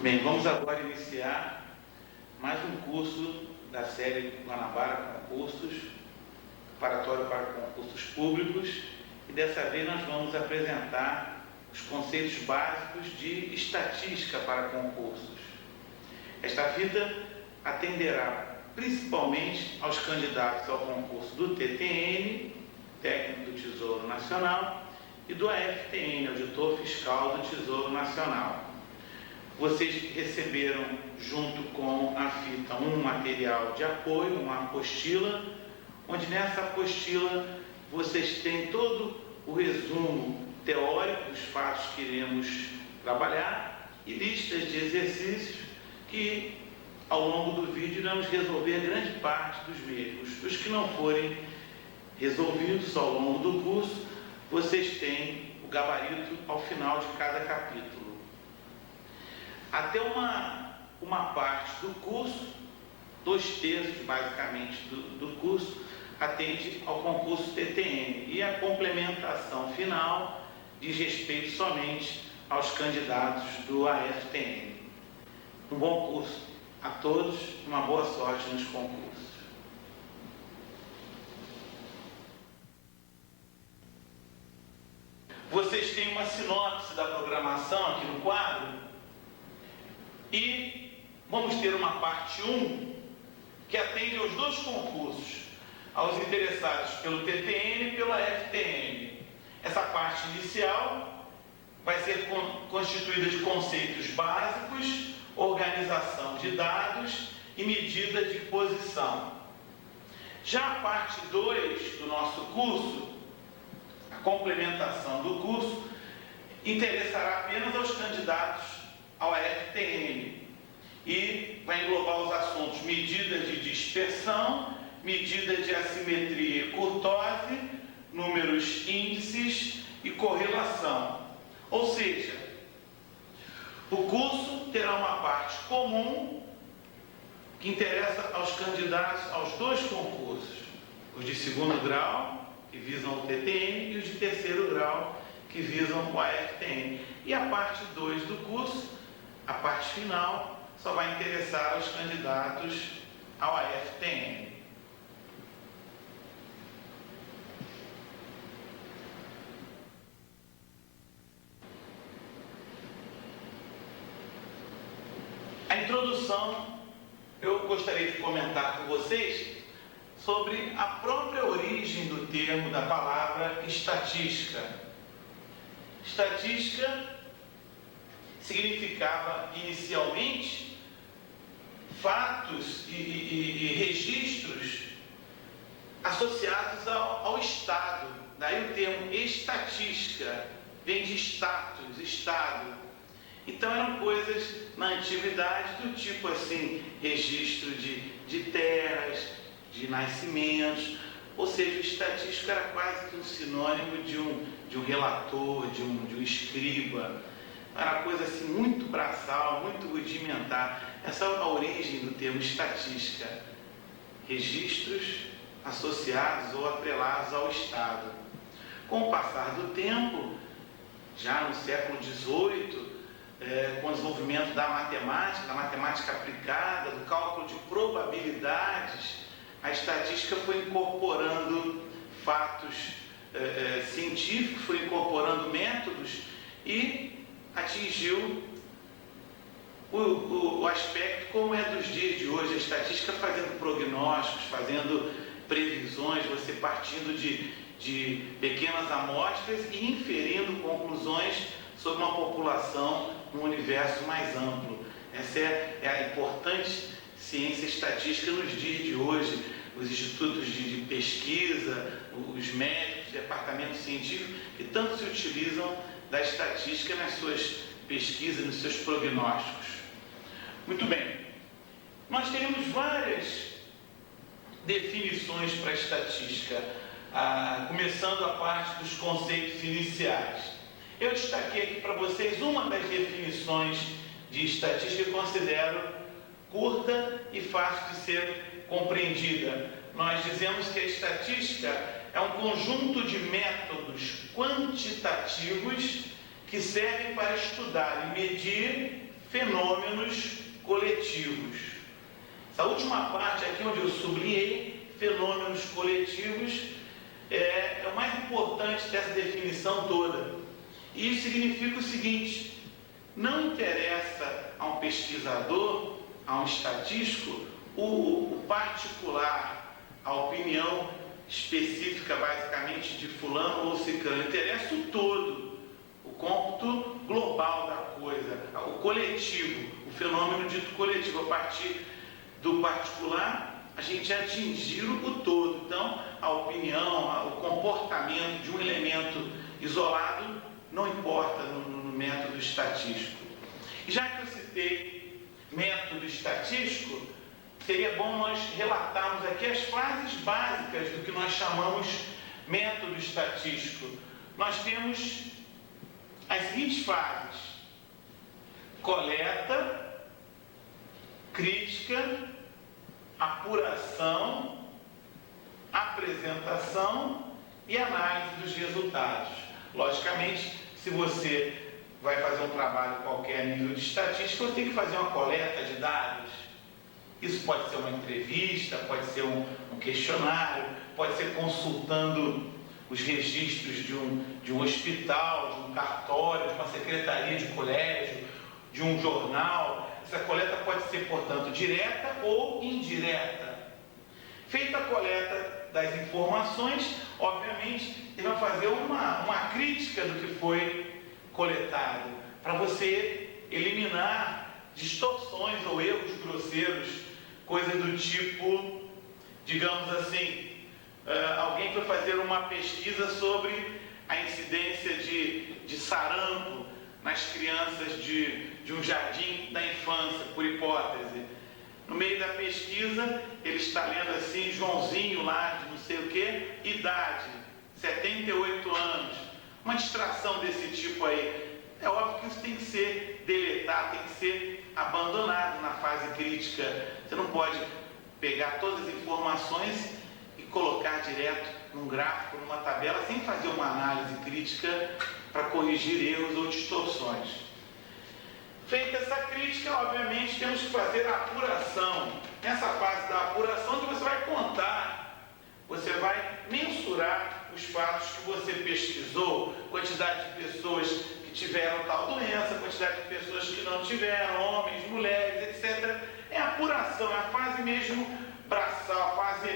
Bem, vamos agora iniciar mais um curso da série Guanabara Concursos, preparatório para concursos públicos, e dessa vez nós vamos apresentar os conceitos básicos de estatística para concursos. Esta fita atenderá principalmente aos candidatos ao concurso do TTN, Técnico do Tesouro Nacional, e do AFTN, Auditor Fiscal do Tesouro Nacional. Vocês receberam, junto com a fita, um material de apoio, uma apostila, onde nessa apostila vocês têm todo o resumo teórico dos fatos que iremos trabalhar e listas de exercícios que, ao longo do vídeo, iremos resolver grande parte dos mesmos. Os que não forem resolvidos ao longo do curso, vocês têm o gabarito ao final de cada capítulo. Até uma parte do curso, 2/3 basicamente do curso, atende ao concurso TTN, e a complementação final diz respeito somente aos candidatos do AFTN. Um bom curso a todos, uma boa sorte nos concursos. Vocês têm uma sinopse da programação aqui no quadro, e vamos ter uma parte 1 que atende aos dois concursos, aos interessados pelo TTN e pelo AFTN. Essa parte inicial vai ser constituída de conceitos básicos, organização de dados e medida de posição. Já a parte 2 do nosso curso, a complementação do curso, interessará apenas aos candidatos ao AFTN e vai englobar os assuntos medida de dispersão, medida de assimetria e curtose, números índices e correlação. Ou seja, o curso terá uma parte comum que interessa aos candidatos aos dois concursos, os de segundo grau, que visam o TTN, e os de terceiro grau, que visam o AFTN. E a parte 2 do curso, a parte final, só vai interessar aos candidatos ao AFTN. A introdução, eu gostaria de comentar com vocês sobre a própria origem do termo, da palavra estatística. Estatística significava inicialmente fatos e registros associados ao Estado. Daí o termo estatística, vem de status, Estado. Então eram coisas na antiguidade do tipo assim, registro de terras, de nascimentos, ou seja, o estatístico era quase que um sinônimo de um relator, de um escriba. Era coisa assim muito braçal, muito rudimentar. Essa é a origem do termo estatística. Registros associados ou atrelados ao Estado. Com o passar do tempo, já no século XVIII, com o desenvolvimento da matemática aplicada, do cálculo de probabilidades, a estatística foi incorporando fatos científicos, foi incorporando métodos e atingiu o aspecto como é dos dias de hoje, a estatística fazendo prognósticos, fazendo previsões, você partindo de pequenas amostras e inferindo conclusões sobre uma população num universo mais amplo. Essa é a importante ciência estatística nos dias de hoje. os institutos de pesquisa, os médicos, departamentos científicos, que tanto se utilizam da estatística nas suas pesquisas, nos seus prognósticos. Muito bem, nós temos várias definições para a estatística, começando a parte dos conceitos iniciais. Eu destaquei aqui para vocês uma das definições de estatística que eu considero curta e fácil de ser compreendida. Nós dizemos que a estatística é um conjunto de métodos quantitativos que servem para estudar e medir fenômenos coletivos. Essa última parte aqui, onde eu sublinhei fenômenos coletivos, é o mais importante dessa definição toda. E isso significa o seguinte: não interessa a um pesquisador, a um estatístico, o particular, a opinião específica, basicamente, de fulano ou ciclano. Interessa o todo, o cômputo global da coisa, o coletivo, o fenômeno dito coletivo. A partir do particular, a gente atingir o todo. Então, a opinião, o comportamento de um elemento isolado não importa no método estatístico. E já que eu citei método estatístico, seria bom nós relatarmos aqui as fases básicas do que nós chamamos método estatístico. Nós temos as seguintes fases: coleta, crítica, apuração, apresentação e análise dos resultados. Logicamente, se você vai fazer um trabalho qualquer a nível de estatística, você tem que fazer uma coleta de dados. Isso pode ser uma entrevista, pode ser um questionário, pode ser consultando os registros de um hospital, de um cartório, de uma secretaria de colégio, de um jornal. Essa coleta pode ser, portanto, direta ou indireta. Feita a coleta das informações, obviamente, ele vai fazer uma crítica do que foi coletado, para você eliminar distorções ou erros grosseiros, coisas do tipo, digamos assim, alguém foi fazer uma pesquisa sobre a incidência de sarampo nas crianças de um jardim da infância, por hipótese. No meio da pesquisa, ele está lendo assim, Joãozinho lá de não sei o que, idade, 78 anos. Uma distração desse tipo aí. É óbvio que isso tem que ser deletado, tem que ser abandonado na fase crítica. Você não pode pegar todas as informações e colocar direto num gráfico, numa tabela, sem fazer uma análise crítica para corrigir erros ou distorções. Feita essa crítica, obviamente, temos que fazer a apuração. Nessa fase da apuração, que você vai contar, você vai mensurar os fatos que você pesquisou, quantidade de pessoas que tiveram tal doença, quantidade de pessoas que não tiveram, homens, mulheres, etc. É a apuração, é a fase mesmo braçal, a fase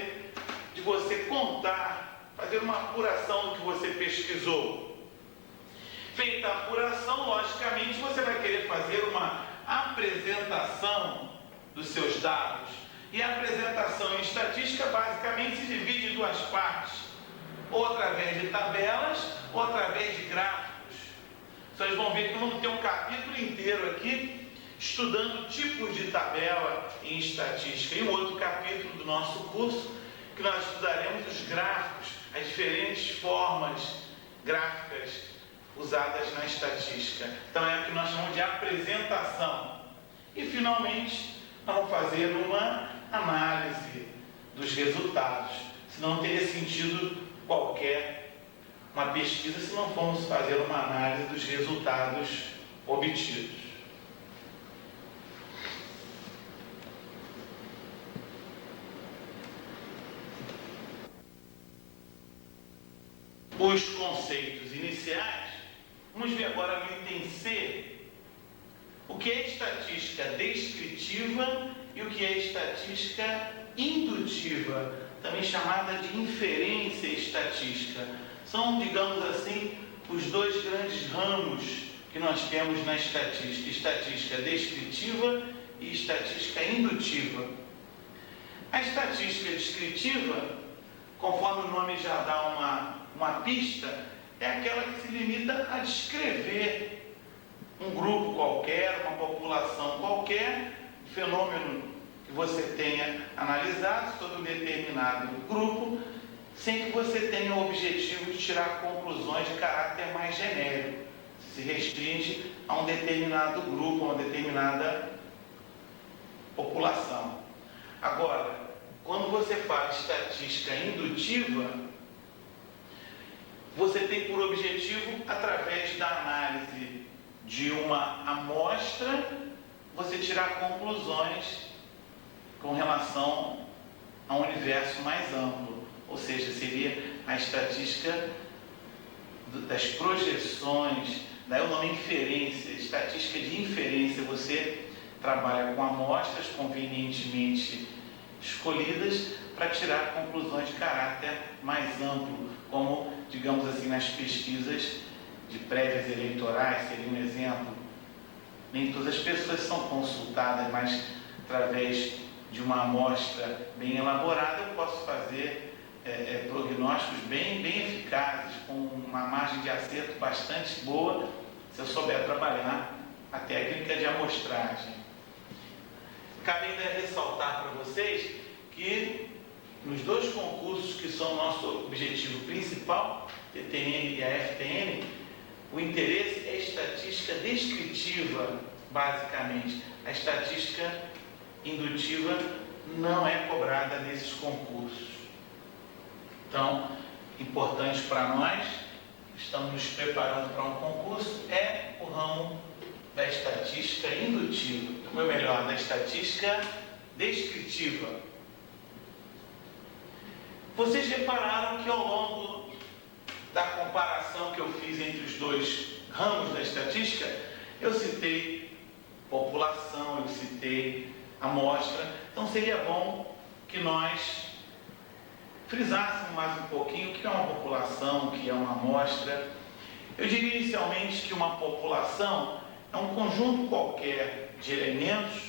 de você contar, fazer uma apuração do que você pesquisou. Feita a apuração, logicamente, você vai querer fazer uma apresentação dos seus dados. E a apresentação em estatística basicamente se divide em duas partes: ou através de tabelas, ou através de gráficos. Vocês vão ver que vamos ter um capítulo inteiro aqui estudando tipos de tabela em estatística. E um outro capítulo do nosso curso que nós estudaremos os gráficos, as diferentes formas gráficas usadas na estatística. Então é o que nós chamamos de apresentação. E finalmente, nós vamos fazer uma análise dos resultados. Senão não teria sentido qualquer uma pesquisa se não formos fazer uma análise dos resultados obtidos. Os conceitos iniciais, vamos ver agora no item C o que é estatística descritiva e o que é estatística indutiva, também chamada de inferência estatística. São, digamos assim, os dois grandes ramos que nós temos na estatística: estatística descritiva e estatística indutiva. A estatística descritiva, conforme o nome já dá uma pista, é aquela que se limita a descrever um grupo qualquer, uma população qualquer, um fenômeno que você tenha analisado sobre um determinado grupo, sem que você tenha o objetivo de tirar conclusões de caráter mais genérico. Se restringe a um determinado grupo, a uma determinada população. Agora, quando você faz estatística indutiva, você tem por objetivo, através da análise de uma amostra, você tirar conclusões com relação a um universo mais amplo, ou seja, seria a estatística das projeções, daí o nome inferência, estatística de inferência. Você trabalha com amostras convenientemente escolhidas para tirar conclusões de caráter mais amplo, como, digamos assim, nas pesquisas de prévias eleitorais, seria um exemplo. Nem todas as pessoas são consultadas, mas através de uma amostra bem elaborada eu posso fazer prognósticos bem eficazes, com uma margem de acerto bastante boa, se eu souber trabalhar a técnica de amostragem. Cabe ainda ressaltar para vocês que nos dois concursos que são o nosso objetivo principal, TTN e a FTN, o interesse é estatística descritiva, basicamente. A estatística indutiva não é cobrada nesses concursos. Então, importante para nós, estamos nos preparando para um concurso, é o ramo da estatística indutiva, ou melhor, da estatística descritiva. Vocês repararam que ao longo da comparação que eu fiz entre os dois ramos da estatística, eu citei população, eu citei amostra, então seria bom que nós frisássemos mais um pouquinho o que é uma população, o que é uma amostra. Eu diria inicialmente que uma população é um conjunto qualquer de elementos,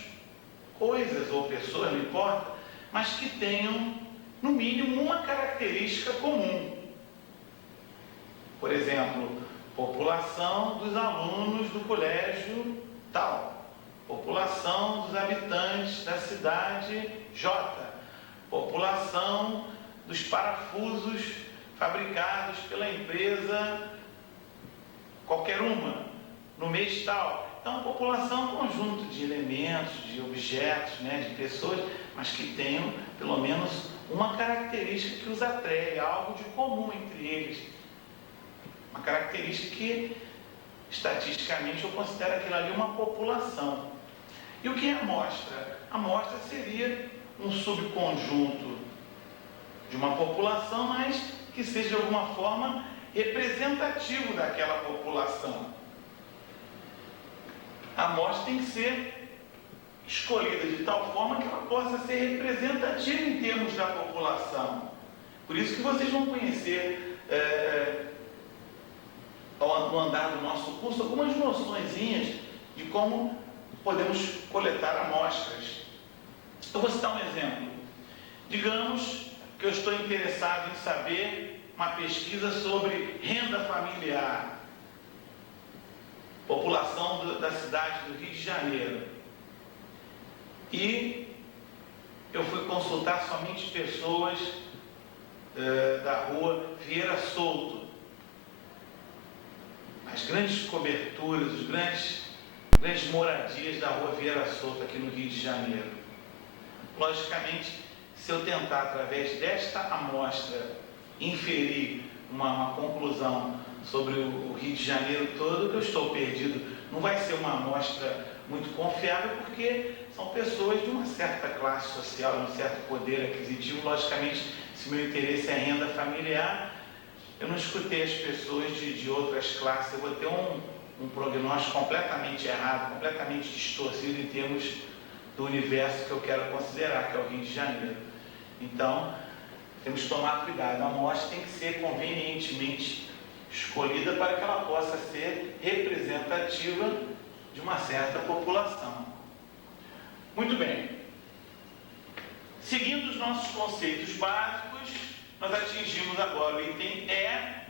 coisas ou pessoas, não importa, mas que tenham, no mínimo, uma característica comum. Por exemplo, população dos alunos do colégio tal, população dos habitantes da cidade J, população dos parafusos fabricados pela empresa qualquer uma, no mês tal. Então, população é um conjunto de elementos, de objetos, de pessoas, mas que tenham pelo menos uma característica que os atraia, algo de comum entre eles. Uma característica que, estatisticamente, eu considero aquilo ali uma população. E o que é amostra? Amostra seria um subconjunto de uma população, mas que seja de alguma forma representativo daquela população. A amostra tem que ser escolhida de tal forma que ela possa ser representativa em termos da população. Por isso que vocês vão conhecer, ao andar do nosso curso, algumas noçõezinhas de como podemos coletar amostras. Eu vou citar um exemplo. Digamos que eu estou interessado em saber uma pesquisa sobre renda familiar, população da cidade do Rio de Janeiro. E eu fui consultar somente pessoas da rua Vieira Solto. As grandes coberturas, as grandes moradias da rua Vieira Solto aqui no Rio de Janeiro. Logicamente, se eu tentar, através desta amostra, inferir uma conclusão sobre o Rio de Janeiro todo, que eu estou perdido, não vai ser uma amostra muito confiável, porque são pessoas de uma certa classe social, de um certo poder aquisitivo. Logicamente, se meu interesse é renda familiar, eu não escutei as pessoas de outras classes, eu vou ter um prognóstico completamente errado, completamente distorcido em termos do universo que eu quero considerar, que é o Rio de Janeiro. Então, temos que tomar cuidado. A amostra tem que ser convenientemente escolhida para que ela possa ser representativa de uma certa população. Muito bem. Seguindo os nossos conceitos básicos, nós atingimos agora o item E,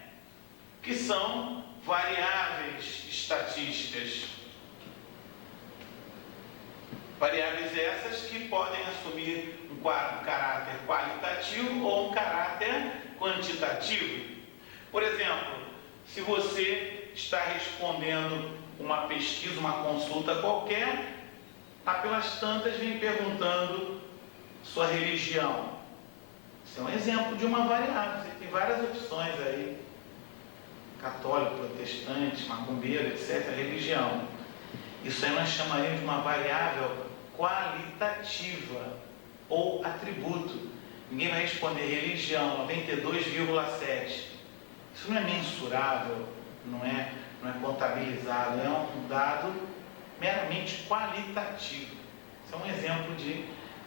que são variáveis estatísticas. Variáveis essas que podem assumir um caráter qualitativo ou um caráter quantitativo. Por exemplo, se você está respondendo uma pesquisa, uma consulta qualquer, pelas tantas vem perguntando sua religião. Isso é um exemplo de uma variável. Você tem várias opções aí: católico, protestante, macumbeiro, etc. Religião. Isso aí nós chamaríamos de uma variável qualitativa ou atributo. Ninguém vai responder religião 92,7. Isso não é mensurável, não é contabilizado, é um dado meramente qualitativo. Isso é um exemplo de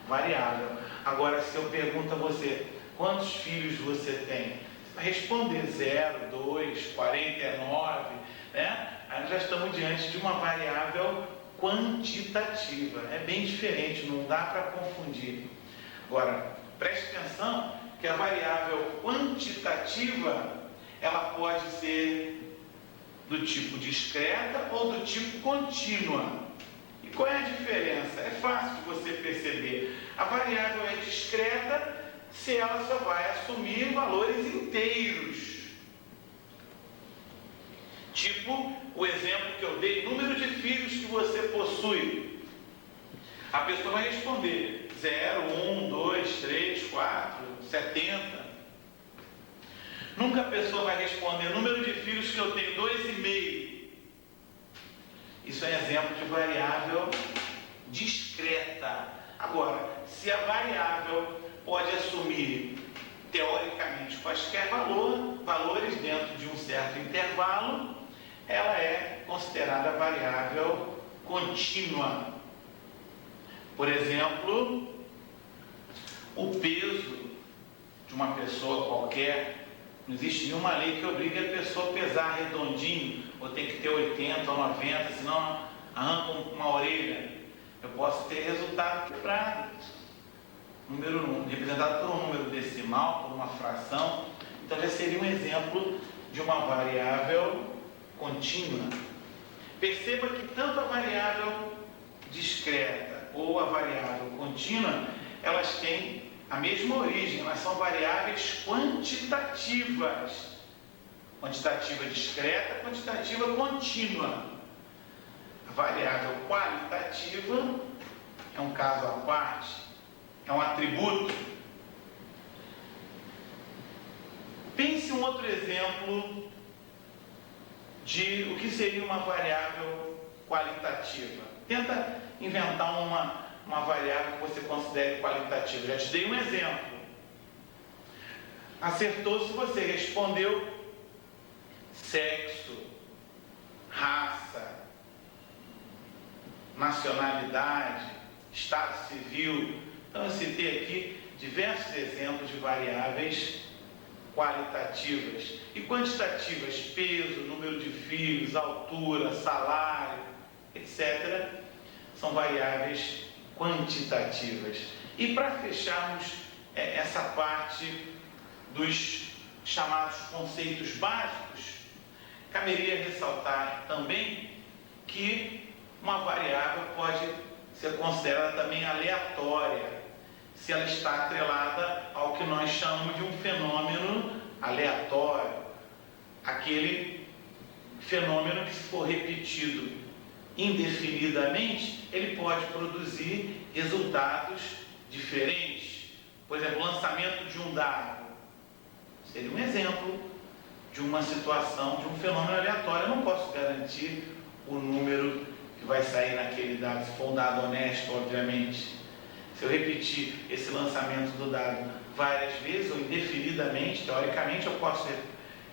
variável. Agora, se eu pergunto a você, quantos filhos você tem? Você vai responder 0, 2, 49, né? Aí nós já estamos diante de uma variável quantitativa. É bem diferente, não dá para confundir. Agora, preste atenção que a variável quantitativa, ela pode ser do tipo discreta ou do tipo contínua. E qual é a diferença? É fácil de você perceber. A variável é discreta se ela só vai assumir valores inteiros. Tipo o exemplo que eu dei, número de filhos que você possui. A pessoa vai responder 0, 1, 2, 3, 4, 70. Nunca a pessoa vai responder número de filhos que eu tenho, 2,5. Isso é exemplo de variável discreta. Agora, se a variável pode assumir, teoricamente, quaisquer valores dentro de um certo intervalo, ela é considerada variável contínua. Por exemplo, o peso de uma pessoa qualquer, não existe nenhuma lei que obrigue a pessoa a pesar redondinho, ou tem que ter 80 ou 90, senão arranca uma orelha. Eu posso ter resultado quebrado, representado por um número decimal, por uma fração. Então já seria um exemplo de uma variável contínua. Perceba que tanto a variável discreta ou a variável contínua, elas têm a mesma origem, elas são variáveis quantitativas. Quantitativa discreta, quantitativa contínua. A variável qualitativa é um caso à parte, é um atributo. Pense um outro exemplo de o que seria uma variável qualitativa. Tenta inventar uma variável que você considere qualitativa. Já te dei um exemplo. Acertou se você respondeu sexo, raça, nacionalidade, estado civil. Então eu citei aqui diversos exemplos de variáveis qualitativas. E quantitativas: peso, número de filhos, altura, salário, etc. São variáveis quantitativas. E para fecharmos essa parte dos chamados conceitos básicos, caberia ressaltar também que uma variável pode ser considerada também aleatória, se ela está atrelada ao que nós chamamos de um fenômeno aleatório. Aquele fenômeno que, se for repetido indefinidamente, ele pode produzir resultados diferentes. Por exemplo, o lançamento de um dado seria um exemplo de uma situação, de um fenômeno aleatório. Eu não posso garantir o número que vai sair naquele dado, se for um dado honesto, obviamente. Se eu repetir esse lançamento do dado várias vezes ou indefinidamente, teoricamente eu posso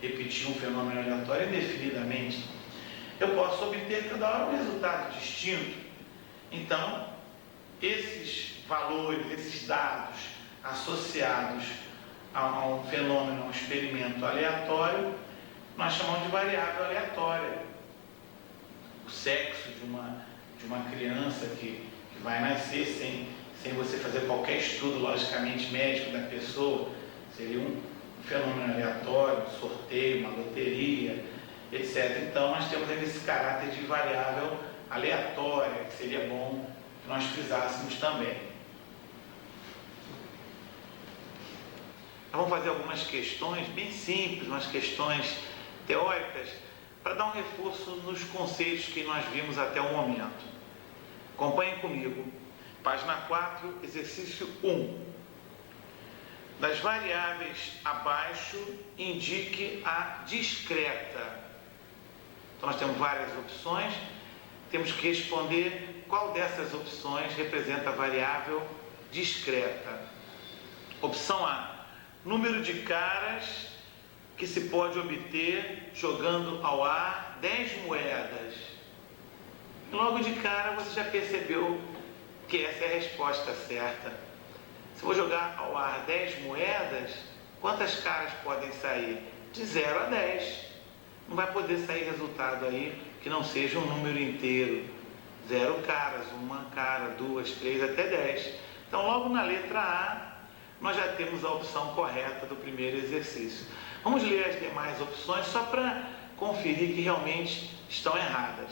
repetir um fenômeno aleatório indefinidamente. Eu posso obter cada hora um resultado distinto. Então, esses valores, esses dados associados a um fenômeno, a um experimento aleatório, nós chamamos de variável aleatória. O sexo de uma criança que vai nascer sem você fazer qualquer estudo estudo, logicamente, médico da pessoa, seria um fenômeno aleatório, um sorteio, uma loteria, etc. Então, nós temos ainda esse caráter de variável aleatória, que seria bom que nós frisássemos também. Vamos fazer algumas questões bem simples, umas questões teóricas, para dar um reforço nos conceitos que nós vimos até o momento. Acompanhem comigo. Página 4, exercício 1. Das variáveis abaixo, indique a discreta. Então, nós temos várias opções, temos que responder qual dessas opções representa a variável discreta. Opção A, número de caras que se pode obter jogando ao ar 10 moedas. E logo de cara você já percebeu que essa é a resposta certa. Se eu vou jogar ao ar 10 moedas, quantas caras podem sair? De 0 a 10. Não vai poder sair resultado aí que não seja um número inteiro. 0 caras, 1 cara, 2, 3, até 10. Então, logo na letra A, nós já temos a opção correta do primeiro exercício. Vamos ler as demais opções só para conferir que realmente estão erradas.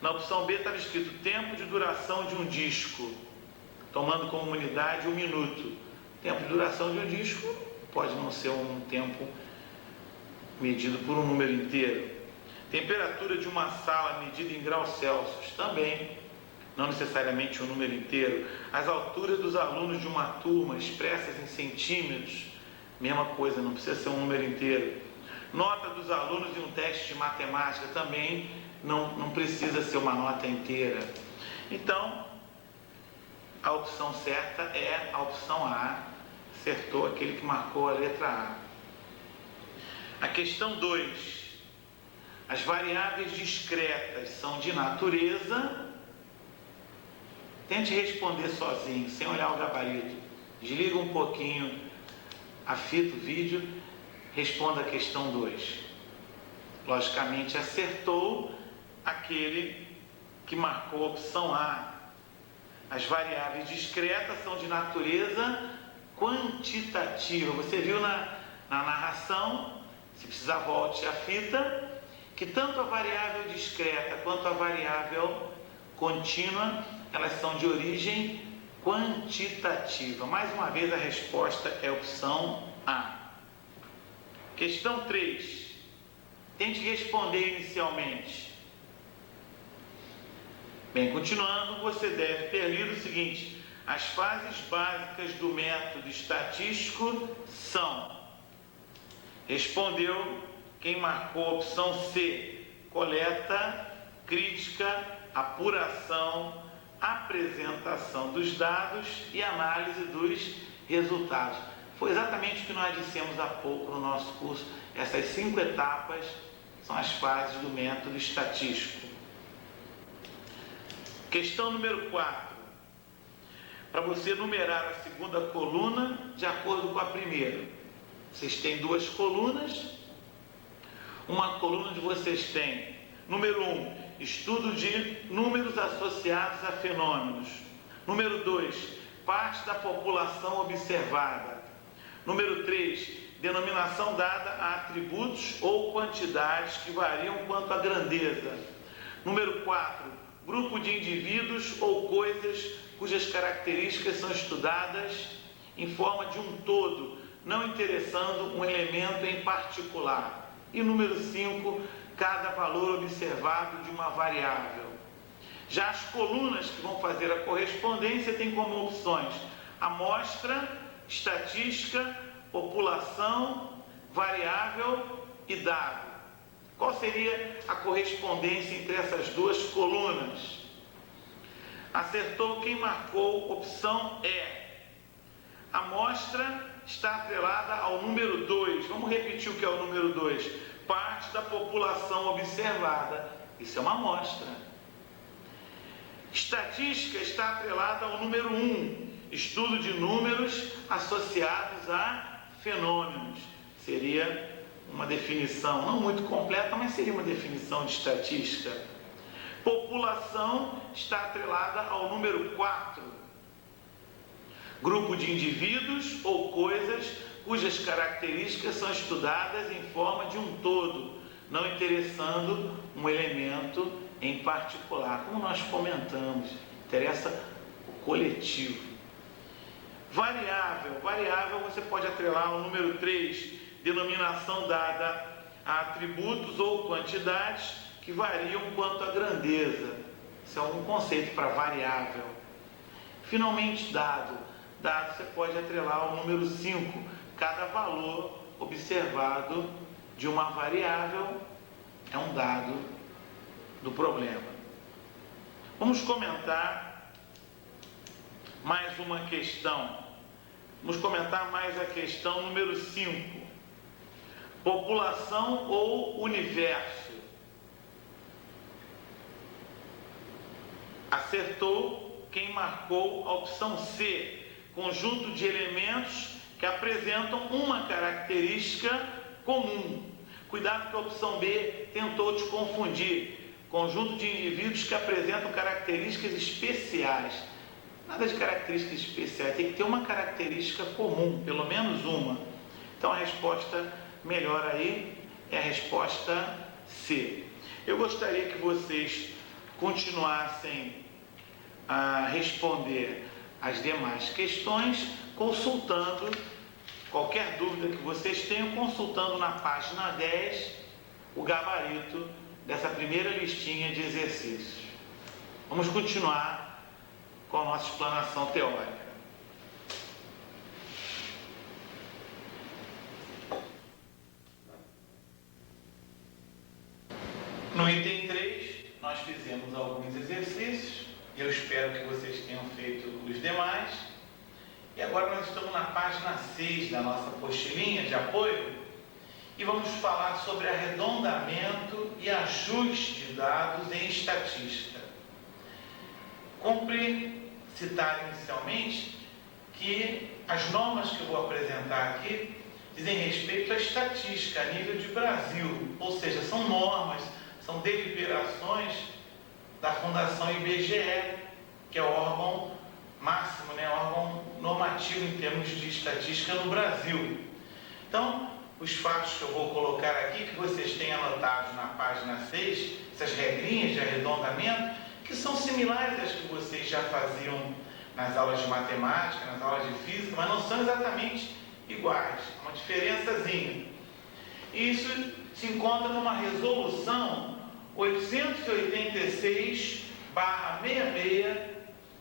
Na opção B estava escrito tempo de duração de um disco, tomando como unidade 1 minuto. Tempo de duração de um disco pode não ser um tempo medido por um número inteiro. Temperatura de uma sala medida em graus Celsius, também não necessariamente um número inteiro. As alturas dos alunos de uma turma expressas em centímetros, mesma coisa, não precisa ser um número inteiro. Nota dos alunos em um teste de matemática, também não precisa ser uma nota inteira. Então, a opção certa é a opção A. Acertou aquele que marcou a letra A. A questão 2. As variáveis discretas são de natureza... Tente responder sozinho, sem olhar o gabarito. Desliga um pouquinho a fita, o vídeo, responda a questão 2. Logicamente, acertou aquele que marcou a opção A. As variáveis discretas são de natureza quantitativa. Você viu na narração, se precisar volte a fita, que tanto a variável discreta quanto a variável contínua, elas são de origem quantitativa. Mais uma vez, a resposta é a opção A. Questão 3. Tente responder inicialmente. Bem, continuando, você deve ter lido o seguinte: as fases básicas do método estatístico são... Respondeu quem marcou a opção C: coleta, crítica, apuração, apresentação dos dados e análise dos resultados. Foi exatamente o que nós dissemos há pouco no nosso curso. Essas 5 etapas são as fases do método estatístico. Questão número 4. Para você numerar a segunda coluna de acordo com a primeira. Vocês têm 2 colunas. Uma coluna onde vocês têm, número 1, estudo de números associados a fenômenos. Número 2, parte da população observada. Número 3, denominação dada a atributos ou quantidades que variam quanto à grandeza. Número 4, grupo de indivíduos ou coisas cujas características são estudadas em forma de um todo, não interessando um elemento em particular. E número 5, cada valor observado de uma variável. Já as colunas que vão fazer a correspondência têm como opções amostra, estatística, população, variável e dado. Qual seria a correspondência entre essas 2 colunas? Acertou quem marcou opção E. A amostra está atrelada ao número 2. Vamos repetir o que é o número 2. Parte da população observada. Isso é uma amostra. Estatística está atrelada ao número 1. Estudo de números associados a fenômenos. Seria uma definição, não muito completa, mas seria uma definição de estatística. População está atrelada ao número 4. grupo de indivíduos ou coisas cujas características são estudadas em forma de um todo, não interessando um elemento em particular. Como nós comentamos, interessa o coletivo. Variável você pode atrelar ao número 3, denominação dada a atributos ou quantidades que variam quanto à grandeza. Isso é um conceito para variável. Finalmente, dado você pode atrelar ao número 5, cada valor observado de uma variável é um dado do problema. Vamos comentar mais uma questão. Vamos comentar mais a questão número 5. População ou universo? Acertou quem marcou a opção C, conjunto de elementos que apresentam uma característica comum. Cuidado que a opção B tentou te confundir. Conjunto de indivíduos que apresentam características especiais. Nada de características especiais, tem que ter uma característica comum, pelo menos uma. Então a resposta melhor aí é a resposta C. Eu gostaria que vocês continuassem a responder as demais questões, consultando, qualquer dúvida que vocês tenham, consultando na página 10 o gabarito dessa primeira listinha de exercícios. Vamos continuar com a nossa explanação teórica. No item 3, nós fizemos alguns exercícios, eu espero que vocês tenham feito os demais. E agora nós estamos na página 6 da nossa apostilinha de apoio e vamos falar sobre arredondamento e ajuste de dados em estatística. Cumpre citar inicialmente que as normas que eu vou apresentar aqui dizem respeito à estatística a nível de Brasil, ou seja, são normas, são deliberações da Fundação IBGE, que é o órgão máximo, órgão normativo em termos de estatística no Brasil. Então, os fatos que eu vou colocar aqui, que vocês têm anotados na página 6, essas regrinhas de arredondamento, que são similares às que vocês já faziam nas aulas de matemática, nas aulas de física, mas não são exatamente iguais, uma diferençazinha. E isso se encontra numa resolução 886/66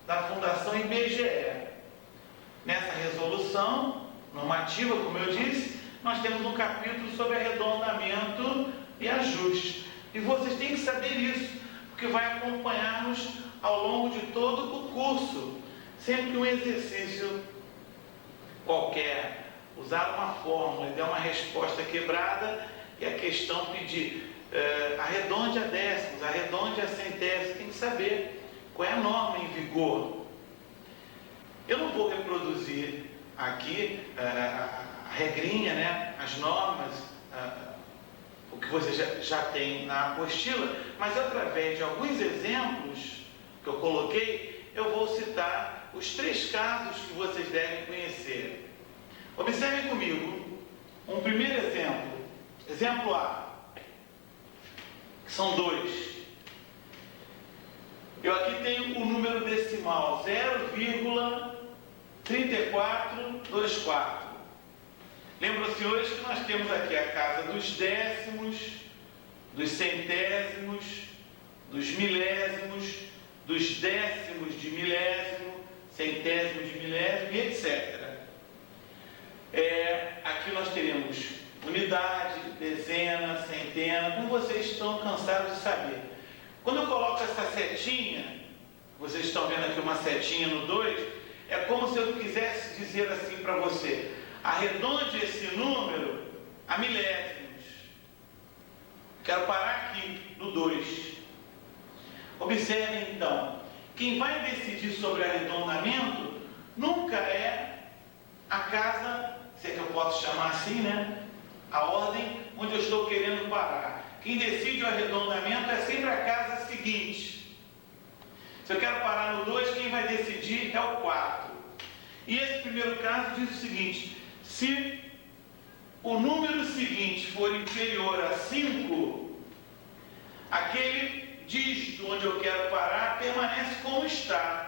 da Fundação IBGE. Nessa resolução normativa, como eu disse, nós temos um capítulo sobre arredondamento e ajuste. E vocês têm que saber isso, porque vai acompanhar-nos ao longo de todo o curso. Sempre que um exercício qualquer usar uma fórmula e der uma resposta quebrada, e a questão pedir arredonde a décimos, arredonde a centésimos, tem que saber qual é a norma em vigor. Eu não vou reproduzir aqui a regrinha, as normas, o que você já tem na apostila, mas através de alguns exemplos que eu coloquei, eu vou citar os 3 casos que vocês devem conhecer. Observem comigo um primeiro exemplo, exemplo A, que são 2. Eu aqui tenho o número decimal 0,3424. Lembram, senhores, que nós temos aqui a casa dos décimos, dos centésimos, dos milésimos, dos décimos de milésimo, centésimos de milésimo e etc. Aqui nós teremos unidade, dezena, centena, como vocês estão cansados de saber. Quando eu coloco essa setinha, vocês estão vendo aqui uma setinha no 2, é como se eu quisesse dizer assim para você: arredonde esse número a milésimos. Quero parar aqui no 2. Observem então, quem vai decidir sobre arredondamento nunca é a casa, se é que eu posso chamar assim, a ordem onde eu estou querendo parar. Quem decide o arredondamento é sempre a casa seguinte. Se eu quero parar no 2, quem vai decidir é o 4. E esse primeiro caso diz o seguinte: se o número seguinte for inferior a 5, aquele dígito onde eu quero parar permanece como está.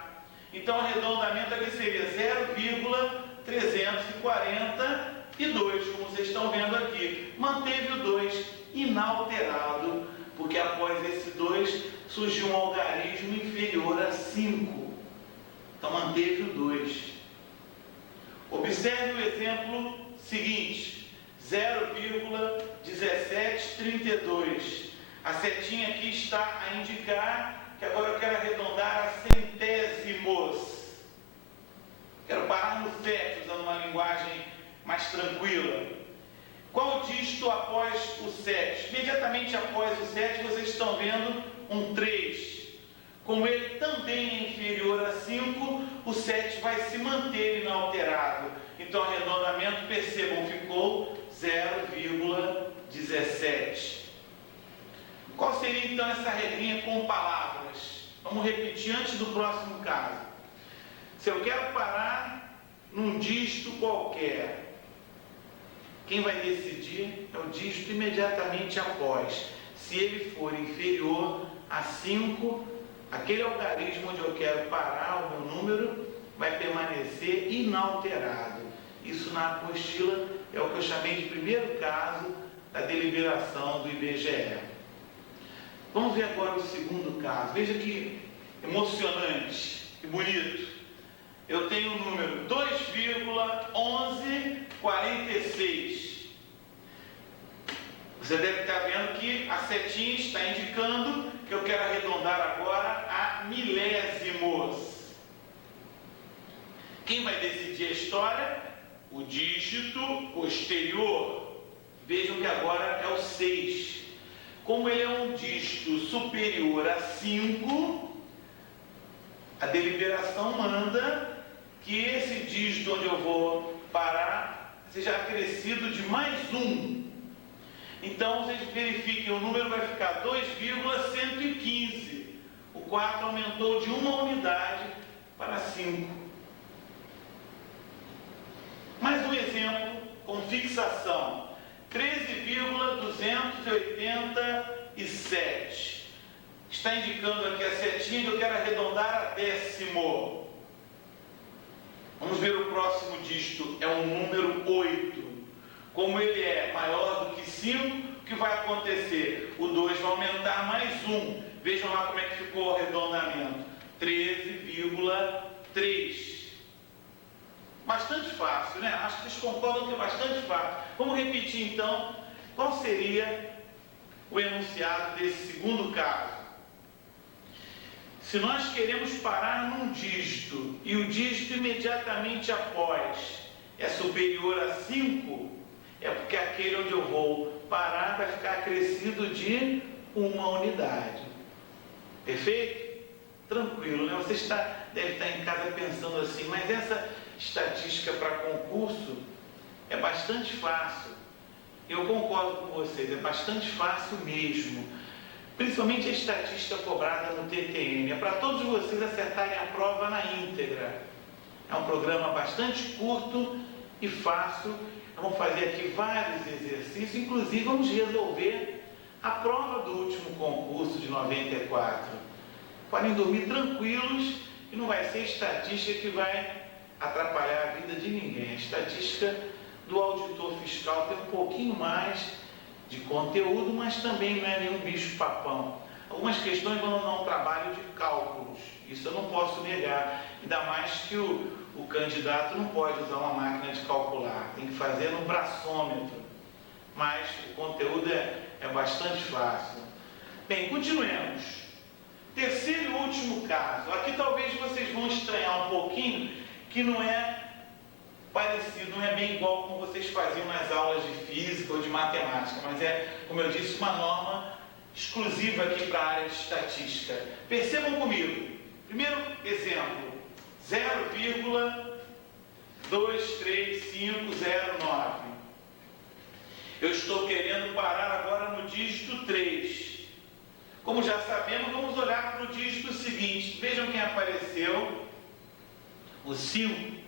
Então, o arredondamento aqui seria 0,342, como vocês estão vendo aqui. Manteve o 2 inalterado, porque após esse 2 surgiu um algarismo inferior a 5. Então, manteve o 2. Observe o exemplo seguinte: 0,1732. A setinha aqui está a indicar que agora eu quero arredondar a centésimos. Quero parar no 7, usando uma linguagem mais tranquila. Qual o dígito após o 7? Imediatamente após o 7, vocês estão vendo um 3. Como ele também é inferior a 5, o 7 vai se manter inalterado. Então, o arredondamento, percebam, ficou 0,17. Qual seria então essa regrinha com palavras? Vamos repetir antes do próximo caso. Se eu quero parar num dígito qualquer, quem vai decidir é o dígito imediatamente após. Se ele for inferior a 5, aquele algarismo onde eu quero parar o meu número vai permanecer inalterado. Isso na apostila é o que eu chamei de primeiro caso da deliberação do IBGE. Vamos ver agora o segundo caso. Veja que emocionante, que bonito. Eu tenho o número 2,1146. Você deve estar vendo que a setinha está indicando que eu quero arredondar agora a milésimos. Quem vai decidir a história? O dígito posterior. Vejam que agora é o 6. Como ele é um dígito superior a 5, a deliberação manda que esse dígito onde eu vou parar seja acrescido de mais 1. Então, vocês verifiquem, o número vai ficar 2,115. O 4 aumentou de uma unidade para 5. Mais um exemplo com fixação. 13,287. Está indicando aqui a setinha que eu quero arredondar a décimo. Vamos ver o próximo dígito, é um número 8. Como ele é maior do que 5, o que vai acontecer? O 2 vai aumentar mais 1. Vejam lá como é que ficou o arredondamento. 13,3. Bastante fácil, né? Acho que vocês concordam que é bastante fácil. Vamos repetir então qual seria o enunciado desse segundo caso. Se nós queremos parar num dígito e o dígito imediatamente após é superior a 5, é porque aquele onde eu vou parar vai ficar acrescido de uma unidade. Perfeito? Tranquilo, né? Você deve estar em casa pensando assim, mas essa estatística para concurso é bastante fácil. Eu concordo com vocês, é bastante fácil mesmo. Principalmente a estatística cobrada no TTM. É para todos vocês acertarem a prova na íntegra. É um programa bastante curto e fácil. Vamos fazer aqui vários exercícios, inclusive vamos resolver a prova do último concurso de 94. Podem dormir tranquilos e não vai ser estatística que vai atrapalhar a vida de ninguém. A estatística do auditor fiscal tem um pouquinho mais de conteúdo, mas também não é nenhum bicho-papão. Algumas questões vão dar um trabalho de cálculos, isso eu não posso negar, ainda mais que o candidato não pode usar uma máquina de calcular, tem que fazer no braçômetro, mas o conteúdo é bastante fácil. Bem, continuemos. Terceiro e último caso, aqui talvez vocês vão estranhar um pouquinho, que não é parecido, não é bem igual como vocês faziam nas aulas de física ou de matemática, mas é, como eu disse, uma norma exclusiva aqui para a área de estatística. Percebam comigo. Primeiro exemplo, 0,23509. Eu estou querendo parar agora no dígito 3. Como já sabemos, vamos olhar para o dígito seguinte. Vejam quem apareceu. O 5.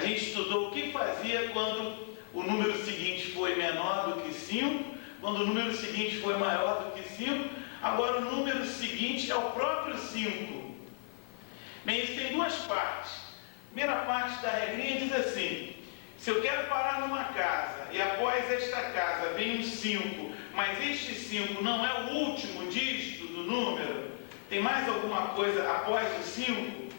A gente estudou o que fazia quando o número seguinte foi menor do que 5, quando o número seguinte foi maior do que 5, agora o número seguinte é o próprio 5. Bem, isso tem duas partes. A primeira parte da regrinha diz assim: se eu quero parar numa casa e após esta casa vem um 5, mas este 5 não é o último dígito do número, tem mais alguma coisa após o 5,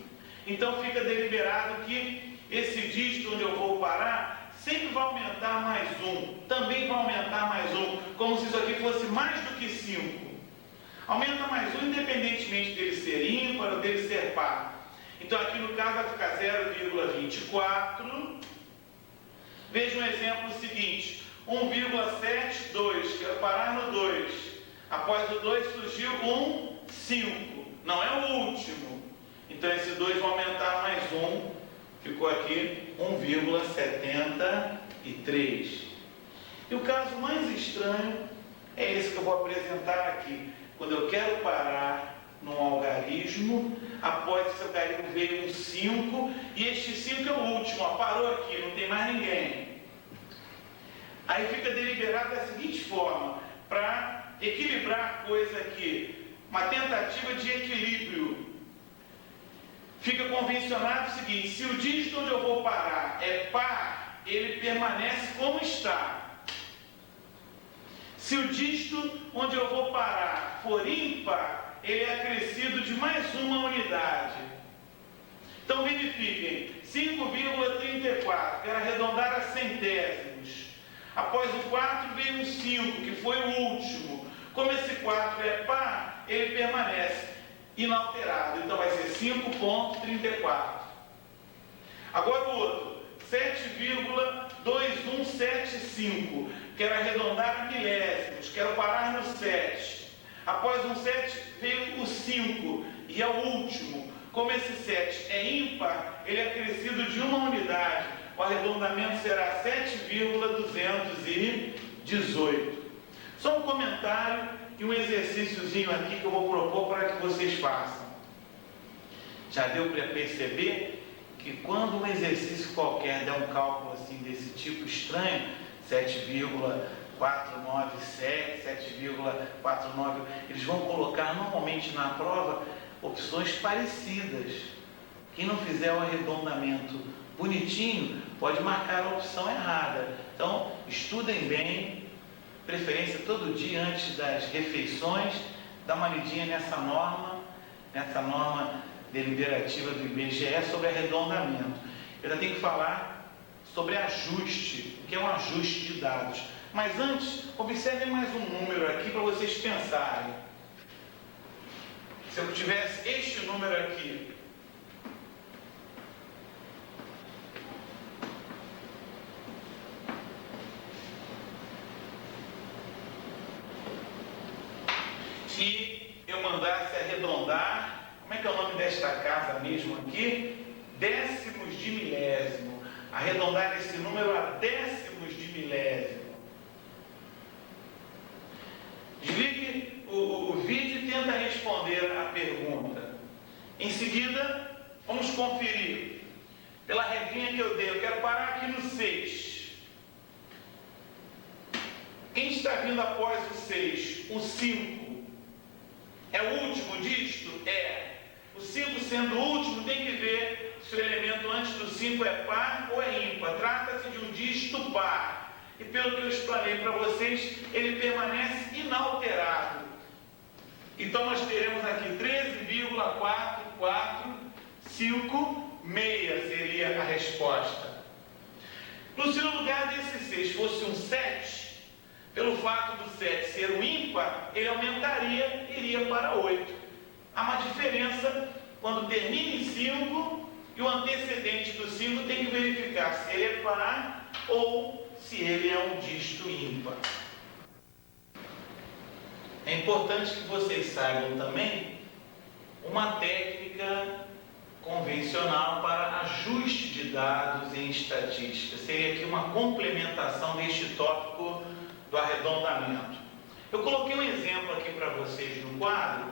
então fica deliberado que esse dígito onde eu vou parar sempre vai aumentar mais um, também vai aumentar mais um, como se isso aqui fosse mais do que 5. Aumenta mais um independentemente dele ser ímpar ou dele ser par. Então aqui no caso vai ficar 0,24. Veja um exemplo seguinte, 1,72, quero parar no 2. Após o 2 surgiu um 5, não é o último. Então esse 2 vai aumentar mais um, ficou aqui 1,73. E o caso mais estranho é esse que eu vou apresentar aqui. Quando eu quero parar num algarismo, após esse algarismo veio um 5, e este 5 é o último, parou aqui, não tem mais ninguém. Aí fica deliberado da seguinte forma, para equilibrar a coisa aqui, uma tentativa de equilíbrio. Fica convencionado o seguinte: se o dígito onde eu vou parar é par, ele permanece como está. Se o dígito onde eu vou parar for ímpar, ele é acrescido de mais uma unidade. Então verifiquem, 5,34, quero arredondar a centésimos. Após o 4 veio um 5, que foi o último. Como esse 4 é par, ele permanece inalterado. Então vai ser 5,34. Agora o outro, 7,2175. Quero arredondar a milésimos, quero parar no 7. Após um 7 veio o 5, e é o último. Como esse 7 é ímpar, ele é acrescido de uma unidade. O arredondamento será 7,218. Só um comentário e um exercíciozinho aqui que eu vou propor para que vocês façam. Já deu para perceber que quando um exercício qualquer der um cálculo assim desse tipo estranho, 7,497, 7,49, eles vão colocar normalmente na prova opções parecidas. Quem não fizer o arredondamento bonitinho pode marcar a opção errada. Então, estudem bem, preferência todo dia antes das refeições, dá uma lidinha nessa norma deliberativa do IBGE sobre arredondamento. Eu ainda tenho que falar sobre ajuste, o que é um ajuste de dados. Mas antes, observem mais um número aqui para vocês pensarem. Se eu tivesse este número aqui, e eu mandasse arredondar, como é que é o nome desta casa mesmo aqui? Décimos de milésimo. Arredondar esse número a décimos de milésimo. Desligue o vídeo e tenta responder a pergunta. Em seguida, vamos conferir. Pela regrinha que eu dei, eu quero parar aqui no 6. Quem está vindo após o 6? O 5. É o último dígito? É. O 5 sendo o último, tem que ver se o elemento antes do 5 é par ou é ímpar. Trata-se de um dígito par. E pelo que eu explanei para vocês, ele permanece inalterado. Então nós teremos aqui 13,445 seria a resposta. Se no lugar desse 6 fosse um 7, pelo fato do 7 ser um ímpar, ele aumentaria, iria para 8. Há uma diferença quando termina em 5 e o antecedente do 5 tem que verificar se ele é par ou se ele é um dígito ímpar. É importante que vocês saibam também uma técnica convencional para ajuste de dados em estatística. Seria aqui uma complementação deste tópico do arredondamento. Eu coloquei um exemplo aqui para vocês no quadro.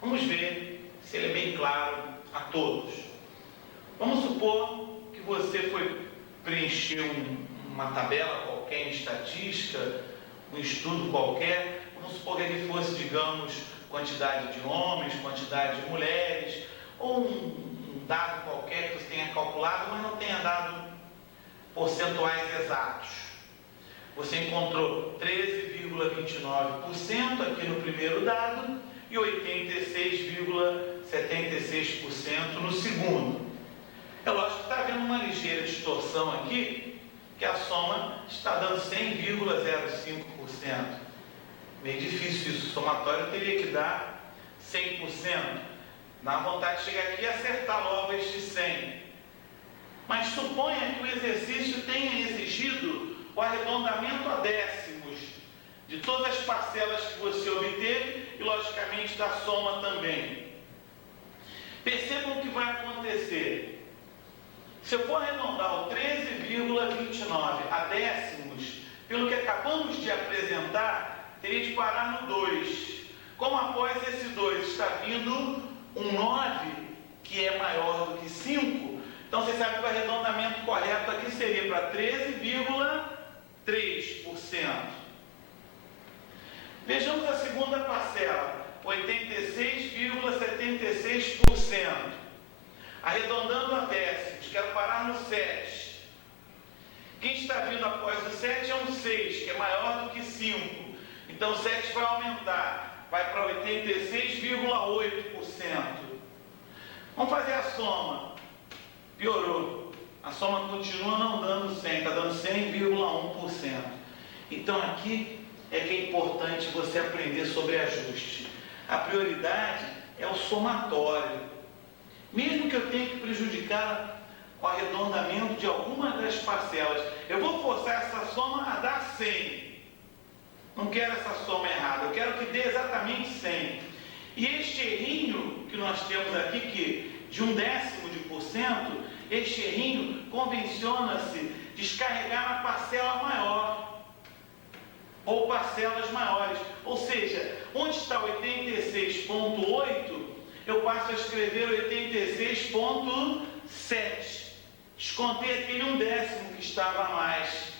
Vamos ver se ele é bem claro a todos. Vamos supor que você foi preencher uma tabela qualquer em estatística, um estudo qualquer, vamos supor que ele fosse, digamos, quantidade de homens, quantidade de mulheres, ou um dado qualquer que você tenha calculado, mas não tenha dado percentuais exatos. Você encontrou 13,29% aqui no primeiro dado e 86,76% no segundo. É lógico que está havendo uma ligeira distorção aqui, que a soma está dando 100,05%. Meio difícil isso, o somatório teria que dar 100%. Dá vontade de chegar aqui e acertar logo este 100. Mas suponha que o exercício tenha exigido o arredondamento a décimos de todas as parcelas que você obteve e, logicamente, da soma também. Percebam o que vai acontecer. Se eu for arredondar o 13,29 a décimos, pelo que acabamos de apresentar, teria de parar no 2. Como após esse 2 está vindo um 9, que é maior do que 5, então você sabe que o arredondamento correto aqui seria para 13,3%. Vejamos a segunda parcela, 86,76%. Arredondando a décimos, quero parar no 7. Quem está vindo após o 7 é um 6, que é maior do que 5. Então o 7 vai aumentar, vai para 86,8%. Vamos fazer a soma. Piorou. A soma continua não dando 100, está dando 100,1%. Então aqui é que é importante você aprender sobre ajuste. A prioridade é o somatório. Mesmo que eu tenha que prejudicar o arredondamento de alguma das parcelas, eu vou forçar essa soma a dar 100. Não quero essa soma errada, eu quero que dê exatamente 100. E este errinho que nós temos aqui, que de 0,1%, este errinho convenciona-se descarregar na parcela maior, ou parcelas maiores. Ou seja, onde está 86,8%, eu passo a escrever 86,7. Descontei aquele 1/10 que estava a mais.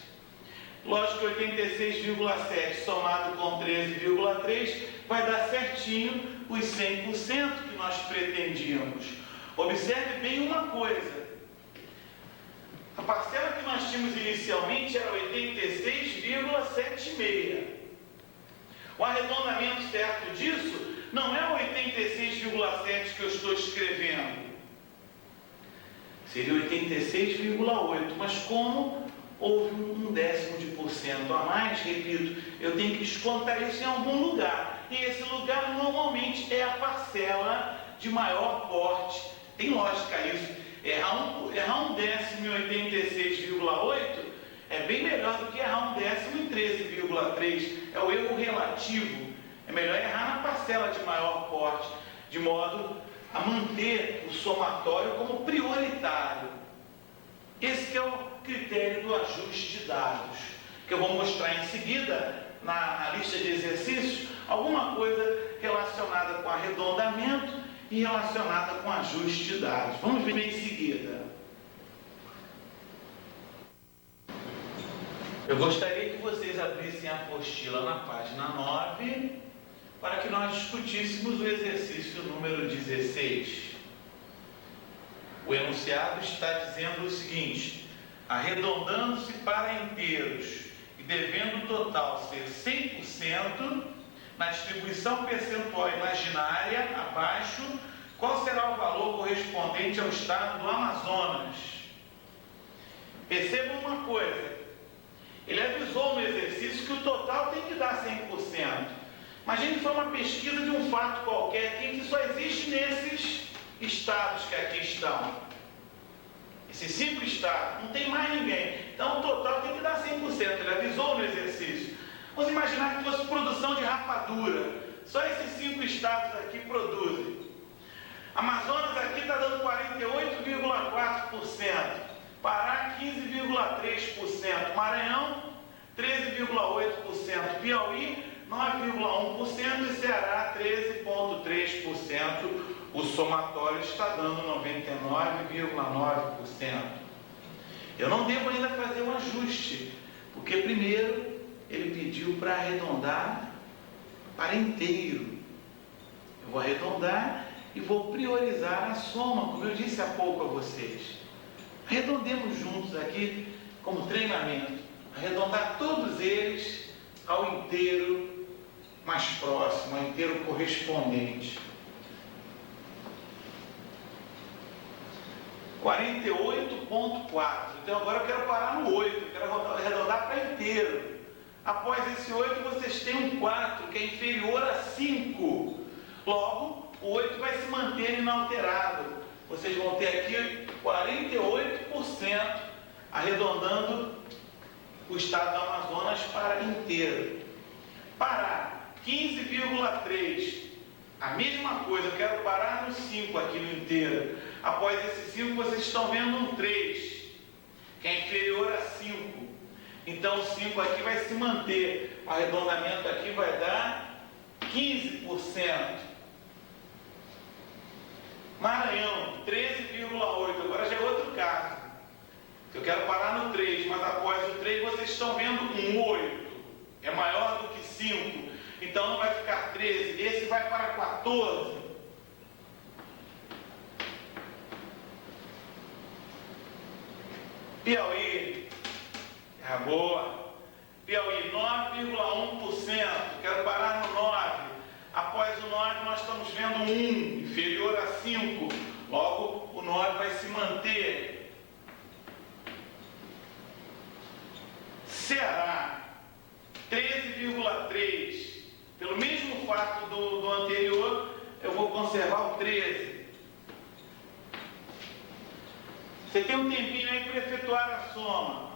Lógico que 86,7 somado com 13,3 vai dar certinho os 100% que nós pretendíamos. Observe bem uma coisa. A parcela que nós tínhamos inicialmente era 86,76. O arredondamento certo disso não é o 86,7 que eu estou escrevendo. Seria 86,8. Mas como houve 0,1% a mais, repito, eu tenho que descontar isso em algum lugar. E esse lugar normalmente é a parcela de maior porte. Tem lógica isso. Errar 1/10 em 86,8 é bem melhor do que errar 1/10 em 13,3. É o erro relativo. É melhor errar na parcela de maior porte, de modo a manter o somatório como prioritário. Esse que é o critério do ajuste de dados, que eu vou mostrar em seguida na lista de exercícios, alguma coisa relacionada com arredondamento e relacionada com ajuste de dados. Vamos ver em seguida. Eu gostaria que vocês abrissem a apostila na página 9, para que nós discutíssemos o exercício número 16. O enunciado está dizendo o seguinte: arredondando-se para inteiros e devendo o total ser 100%, na distribuição percentual imaginária abaixo, qual será o valor correspondente ao estado do Amazonas? Percebam uma coisa, ele avisou no exercício que o total tem que dar 100%. Imagine que foi uma pesquisa de um fato qualquer aqui que só existe nesses estados que aqui estão. Esses 5 estados, não tem mais ninguém. Então o total tem que dar 100%. Ele avisou no exercício. Vamos imaginar que fosse produção de rapadura. Só esses 5 estados aqui produzem. Amazonas aqui está dando 48,4%. Pará 15,3%. Maranhão 13,8%. Piauí 9,1% e Ceará 13,3%. O somatório está dando 99,9%. Eu não devo ainda fazer um ajuste, porque primeiro ele pediu para arredondar para inteiro. Eu vou arredondar e vou priorizar a soma, como eu disse há pouco a vocês. Arredondemos juntos aqui como treinamento, arredondar todos eles ao inteiro mais próximo, ao inteiro correspondente. 48,4. Então agora eu quero parar no 8, eu quero arredondar para inteiro. Após esse 8, vocês têm um 4, que é inferior a 5. Logo, o 8 vai se manter inalterado. Vocês vão ter aqui 48%, arredondando o estado do Amazonas para inteiro. Parar, 15,3. A mesma coisa, eu quero parar no 5 aqui no inteiro. Após esse 5, vocês estão vendo um 3, que é inferior a 5. Então, o 5 aqui vai se manter. O arredondamento aqui vai dar 15%. Maranhão, 13,8. Agora já é outro caso. Eu quero parar no 3, mas após o 3, vocês estão vendo um 8. É maior do que 5. Então, não vai ficar 13. Esse vai para 14. Piauí, é boa. Piauí, 9,1%. Quero parar no 9. Após o 9, nós estamos vendo um 1, inferior a 5. Logo, o 9 vai se manter. Ceará, 13,3. Pelo mesmo fato do anterior, eu vou conservar o 13. Você tem um tempinho aí para efetuar a soma.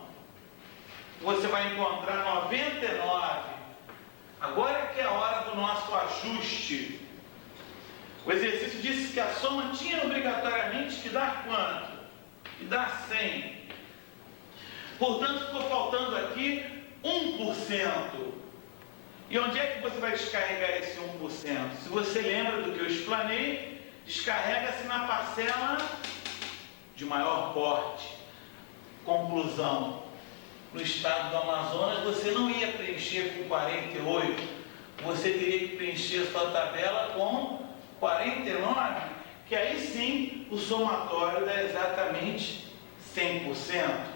Você vai encontrar 99. Agora que é a hora do nosso ajuste. O exercício disse que a soma tinha obrigatoriamente que dar quanto? Que dar 100. Portanto, ficou faltando aqui 1%. E onde é que você vai descarregar esse 1%? Se você lembra do que eu explanei, descarrega-se na parcela de maior porte. Conclusão: no estado do Amazonas você não ia preencher com 48, você teria que preencher a sua tabela com 49, que aí sim o somatório dá exatamente 100%.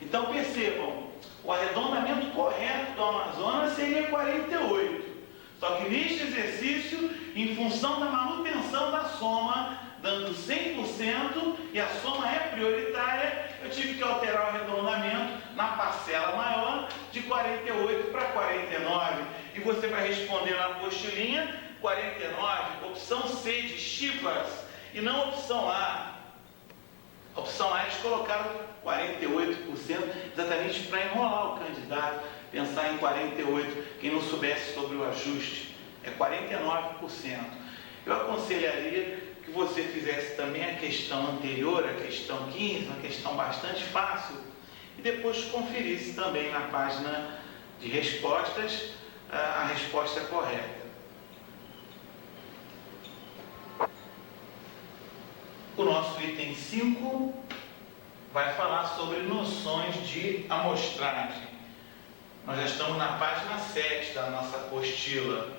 Então percebam, o arredondamento correto do Amazonas seria 48. Só que neste exercício, em função da manutenção da soma, dando 100%, e a soma é prioritária, eu tive que alterar o arredondamento na parcela maior, de 48 para 49. E você vai responder na apostilinha 49, opção C de Chivas, e não opção A. A opção A eles colocaram 48%, exatamente para enrolar o candidato, pensar em 48%, quem não soubesse sobre o ajuste, é 49%. Eu aconselharia que você fizesse também a questão anterior, a questão 15, uma questão bastante fácil, e depois conferisse também na página de respostas a resposta correta. O nosso item 5 vai falar sobre noções de amostragem. Nós já estamos na página 7 da nossa apostila.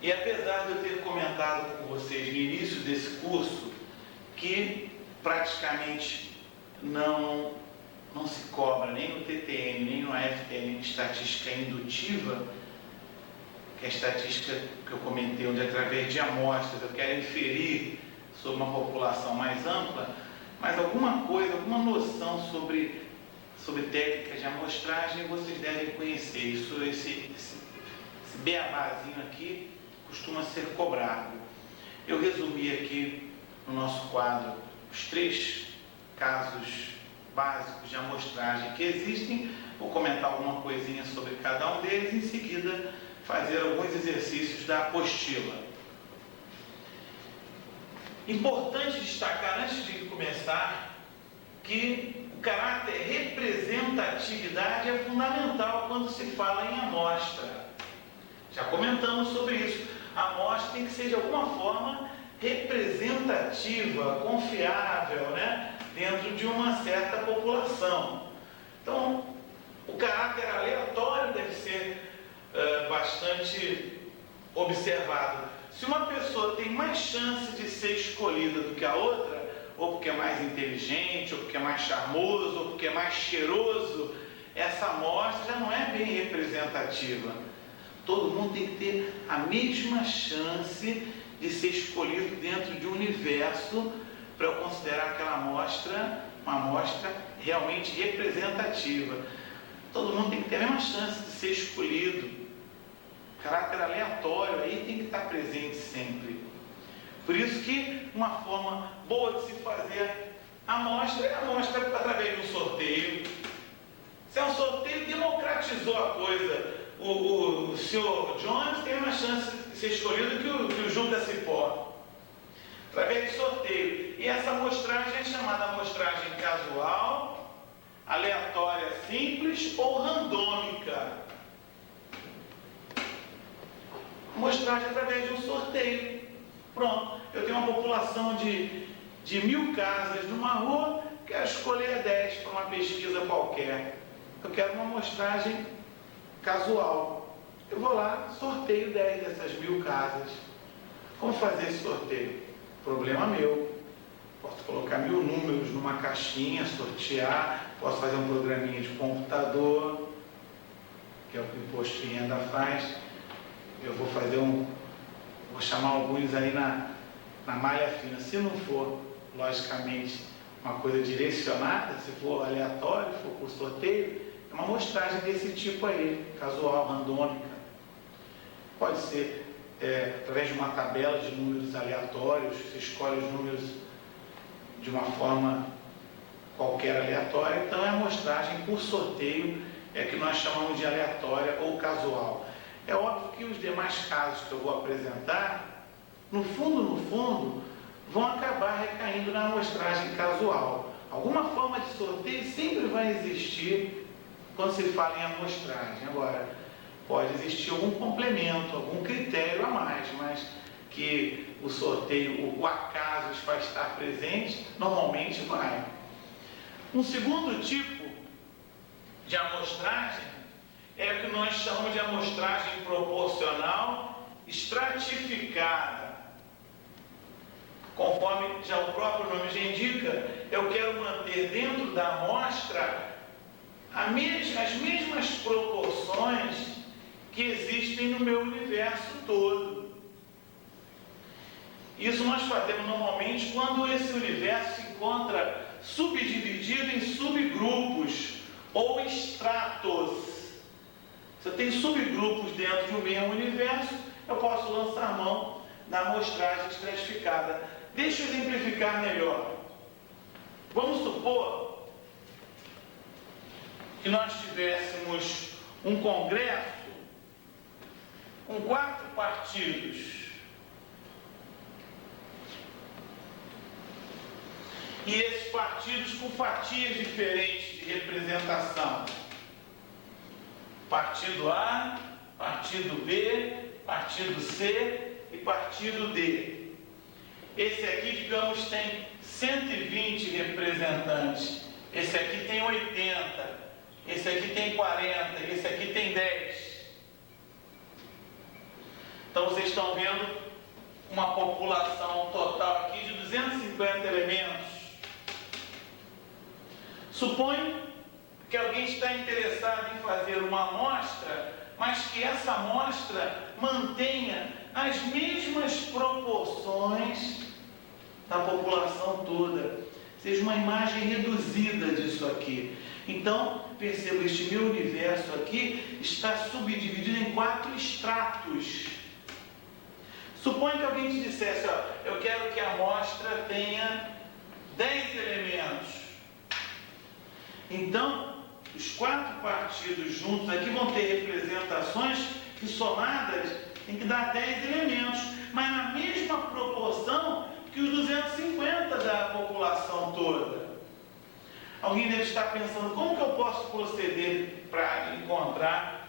E apesar de eu ter comentado com vocês no início desse curso que praticamente não se cobra nem no TTN, nem no AFTN estatística indutiva, que é a estatística que eu comentei, onde através de amostras eu quero inferir sobre uma população mais ampla, mas alguma coisa, alguma noção sobre técnicas de amostragem vocês devem conhecer. Esse beabazinho aqui costuma ser cobrado. Eu resumi aqui no nosso quadro os 3 casos básicos de amostragem que existem. Vou comentar alguma coisinha sobre cada um deles e em seguida fazer alguns exercícios da apostila. Importante destacar, antes de começar, que o caráter representatividade é fundamental quando se fala em amostra. Já comentamos sobre isso. A amostra tem que ser de alguma forma representativa, confiável, né? dentro de uma certa população. Então, o caráter aleatório deve ser bastante observado. Se uma pessoa tem mais chance de ser escolhida do que a outra, ou porque é mais inteligente, ou porque é mais charmoso, ou porque é mais cheiroso, essa amostra já não é bem representativa. Todo mundo tem que ter a mesma chance de ser escolhido dentro de um universo para eu considerar aquela amostra uma amostra realmente representativa. Todo mundo tem que ter a mesma chance de ser escolhido. Caráter aleatório aí tem que estar presente sempre. Por isso que uma forma boa de se fazer a amostra é a amostra através de um sorteio. Se é um sorteio, democratizou a coisa. O Sr. Jones tem uma chance de ser escolhido que o Judas Cipó. Através de sorteio. E essa amostragem é chamada amostragem casual, aleatória simples ou randômica. Amostragem através de um sorteio. Pronto. Eu tenho uma população de 1000 casas numa rua, quero escolher 10 para uma pesquisa qualquer. Eu quero uma amostragem casual. Eu vou lá, sorteio 10 dessas 1000 casas. Como fazer esse sorteio? Problema meu. Posso colocar 1000 números numa caixinha, sortear, posso fazer um programinha de computador, que é o que o imposto de renda faz. Eu vou fazer vou chamar alguns aí na malha fina. Se não for, logicamente, uma coisa direcionada, se for aleatório, se for por sorteio, é uma amostragem desse tipo aí, casual, randômica. Pode ser através de uma tabela de números aleatórios, você escolhe os números de uma forma qualquer aleatória, então é a amostragem por sorteio, é que nós chamamos de aleatória ou casual. É óbvio que os demais casos que eu vou apresentar, no fundo, vão acabar recaindo na amostragem casual. Alguma forma de sorteio sempre vai existir quando se fala em amostragem. Agora, pode existir algum complemento, algum critério a mais, mas que o sorteio, o acaso vai estar presente, normalmente vai. Um segundo tipo de amostragem é o que nós chamamos de amostragem proporcional estratificada. Conforme já o próprio nome já indica, eu quero manter dentro da amostra as mesmas proporções que existem no meu universo todo. Isso nós fazemos normalmente quando esse universo se encontra subdividido em subgrupos ou estratos. Se eu tenho subgrupos dentro de um mesmo universo, eu posso lançar mão da amostragem estratificada. Deixa eu exemplificar melhor. Vamos supor que nós tivéssemos um congresso com 4 partidos. E esses partidos com fatias diferentes de representação. Partido A, partido B, partido C e partido D. Esse aqui, digamos, tem 120 representantes. Esse aqui tem 80. Esse aqui tem 40. Esse aqui tem 10. Então, vocês estão vendo uma população total aqui de 250 elementos. Suponho que alguém está interessado em fazer uma amostra, mas que essa amostra mantenha as mesmas proporções da população toda. Seja uma imagem reduzida disso aqui. Então, perceba, este meu universo aqui está subdividido em 4 estratos. Suponha que alguém te dissesse, eu quero que a amostra tenha 10 elementos. Então, os 4 partidos juntos aqui vão ter representações que somadas tem que dar 10 elementos, mas na mesma proporção que os 250 da população toda. Alguém deve estar pensando, como que eu posso proceder para encontrar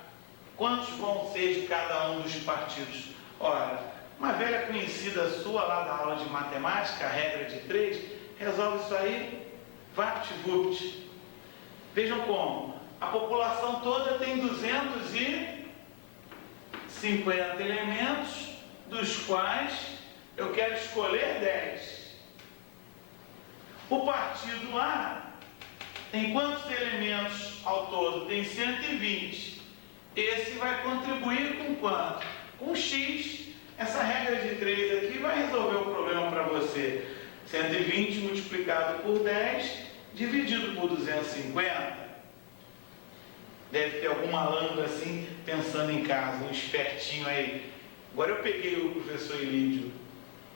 quantos vão ser de cada um dos partidos? Ora, uma velha conhecida sua lá da aula de matemática, a regra de 3, resolve isso aí VaptVupt. Vejam como. A população toda tem 250 elementos, dos quais eu quero escolher 10. O partido A tem quantos elementos ao todo? Tem 120. Esse vai contribuir com quanto? Com X. Essa regra de 3 aqui vai resolver o problema para você. 120 multiplicado por 10, dividido por 250. Deve ter algum malandro assim, pensando em casa, um espertinho aí. Agora eu peguei o professor Ilídio.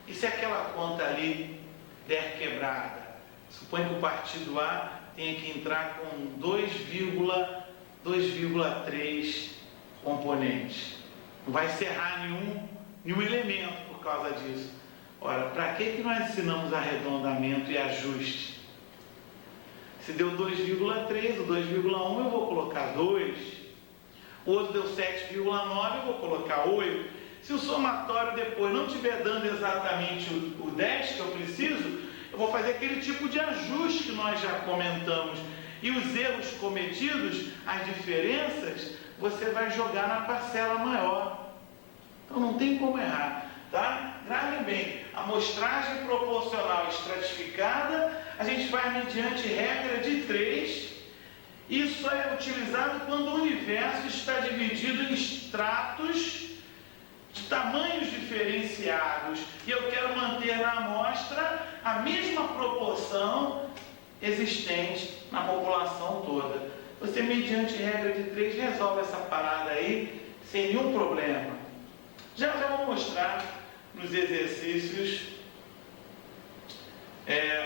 E se aquela conta ali der quebrada? Suponha que o partido A tenha que entrar com 2,3 componentes. Não vai encerrar nenhum elemento por causa disso. Ora, para que nós ensinamos arredondamento e ajuste? Se deu 2,3, o 2,1 eu vou colocar 2. O outro deu 7,9, eu vou colocar 8. Se o somatório depois não estiver dando exatamente o 10 que eu preciso, eu vou fazer aquele tipo de ajuste que nós já comentamos. E os erros cometidos, as diferenças, você vai jogar na parcela maior. Então não tem como errar, tá? Gravem bem, a amostragem proporcional estratificada, a gente faz mediante regra de 3. Isso é utilizado quando o universo está dividido em estratos de tamanhos diferenciados e eu quero manter na amostra a mesma proporção existente na população toda. Você, mediante regra de 3, resolve essa parada aí sem nenhum problema. Já vou mostrar nos exercícios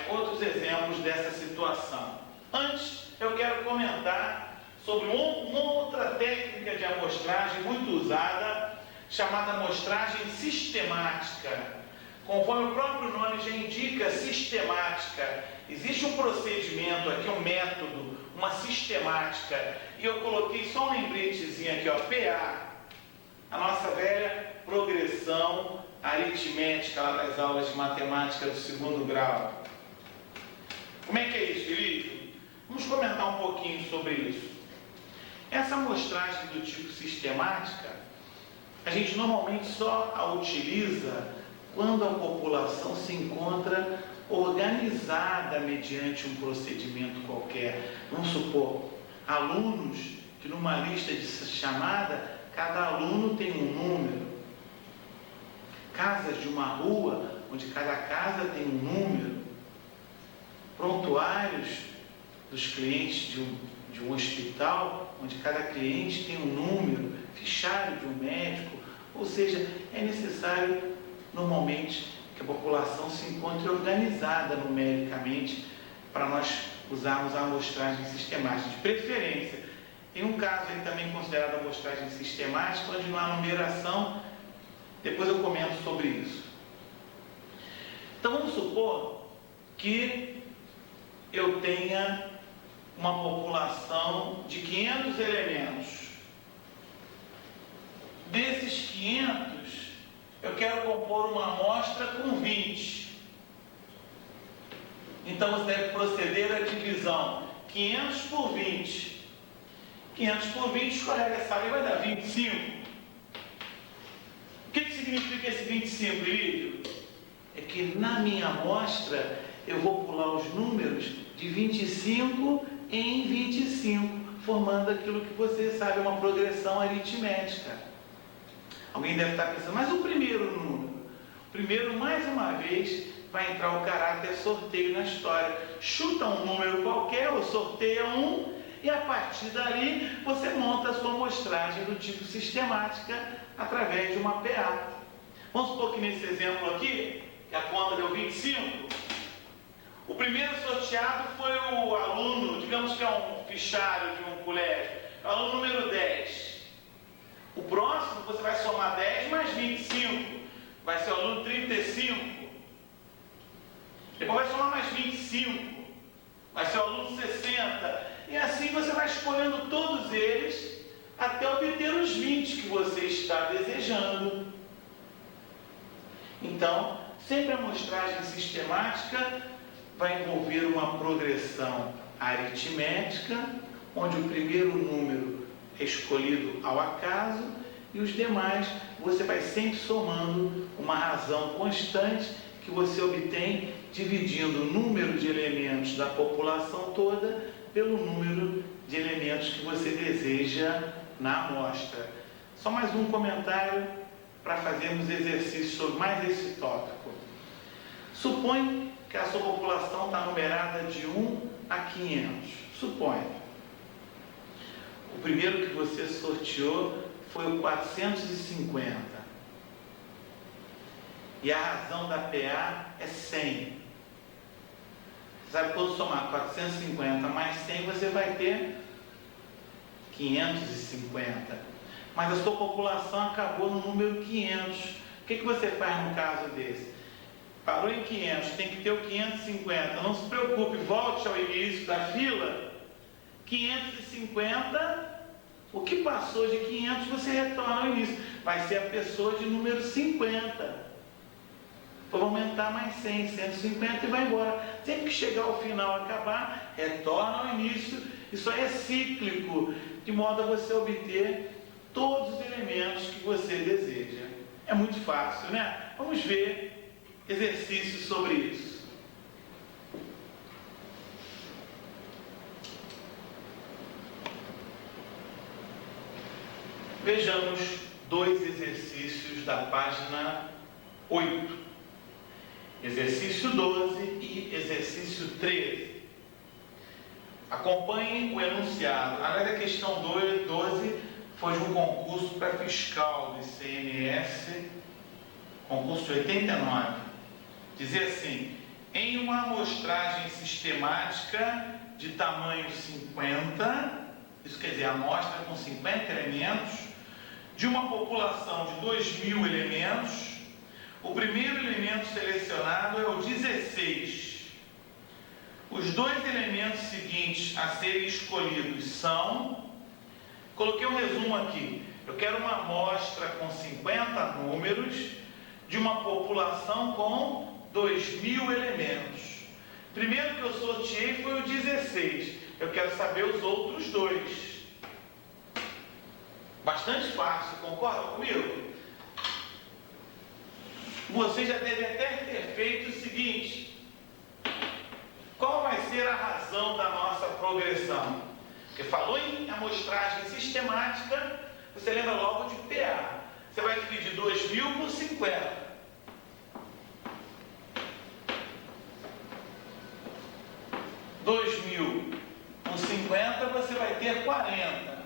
outros exemplos dessa situação. Antes, eu quero comentar sobre uma outra técnica de amostragem muito usada, chamada amostragem sistemática. Conforme o próprio nome já indica, sistemática. Existe um procedimento aqui, um método, uma sistemática. E eu coloquei só um lembretezinho aqui, ó, PA. A nossa velha progressão aritmética lá das aulas de matemática do 2º grau. Como é que é isso, Felipe? Vamos comentar um pouquinho sobre isso. Essa amostragem do tipo sistemática, a gente normalmente só a utiliza quando a população se encontra organizada mediante um procedimento qualquer. Vamos supor, alunos que numa lista de chamada, cada aluno tem um número. Casas de uma rua, onde cada casa tem um número. Prontuários dos clientes de um hospital, onde cada cliente tem um número. Fichário de um médico. Ou seja, é necessário, normalmente, que a população se encontre organizada numericamente para nós usarmos a amostragem sistemática. De preferência, tem um caso aí também considerado amostragem sistemática, onde não há numeração. Depois eu comento sobre isso. Então vamos supor que eu tenha uma população de 500 elementos. Desses 500, eu quero compor uma amostra com 20. Então você deve proceder à divisão 500 por 20. 500 por 20, escorrega essa ali, vai dar 25. O que significa esse 25, Lídio? É que na minha amostra eu vou pular os números de 25 em 25, formando aquilo que você sabe, uma progressão aritmética. Alguém deve estar pensando, mas o primeiro número? O primeiro, mais uma vez, vai entrar o caráter sorteio na história. Chuta um número qualquer, ou sorteia um, e a partir dali você monta a sua amostragem do tipo sistemática através de uma PA. Vamos supor que nesse exemplo aqui, que a conta deu 25, o primeiro sorteado foi o aluno, digamos que é um fichário de um colégio, aluno número 10. O próximo você vai somar 10 mais 25, vai ser o aluno 35. Depois vai somar mais 25, vai ser o aluno 60. E assim você vai escolhendo todos eles até obter os 20 que você está desejando. Então, sempre a amostragem sistemática vai envolver uma progressão aritmética, onde o primeiro número é escolhido ao acaso e os demais você vai sempre somando uma razão constante que você obtém dividindo o número de elementos da população toda pelo número de elementos que você deseja na amostra. Só mais um comentário para fazermos exercício sobre mais esse tópico. Supõe que a sua população está numerada de 1 a 500. Supõe. O primeiro que você sorteou foi o 450. E a razão da PA é 100. Você sabe, quando somar 450 mais 100, você vai ter 550. Mas a sua população acabou no número 500. O que você faz no caso desse? Parou em 500, tem que ter o 550. Não se preocupe, volte ao início da fila. 550, o que passou de 500 você retorna ao início. Vai ser a pessoa de número 50. Vou aumentar mais 100, 150 e vai embora. Sempre que chegar ao final, acabar, retorna ao início. Isso aí é cíclico, de modo a você obter todos os elementos que você deseja. É muito fácil, né? Vamos ver exercícios sobre isso. Vejamos dois exercícios da página 8. Exercício 12 e exercício 13. Acompanhem o enunciado. Aliás, a questão 12 foi de um concurso para fiscal do ICMS, concurso de 89. Dizia assim: em uma amostragem sistemática de tamanho 50, isso quer dizer, amostra com 50 elementos, de uma população de 2.000 elementos, o primeiro elemento selecionado é o 16. Os dois elementos seguintes a serem escolhidos são... Coloquei um resumo aqui. Eu quero uma amostra com 50 números de uma população com 2.000 elementos. Primeiro que eu sorteei foi o 16. Eu quero saber os outros dois. Bastante fácil, concorda comigo? Você já deve até ter feito o seguinte: qual vai ser a razão da nossa progressão? Porque falou em amostragem sistemática, você lembra logo de PA. Você vai dividir 2.000 por 50. Com 50 você vai ter 40.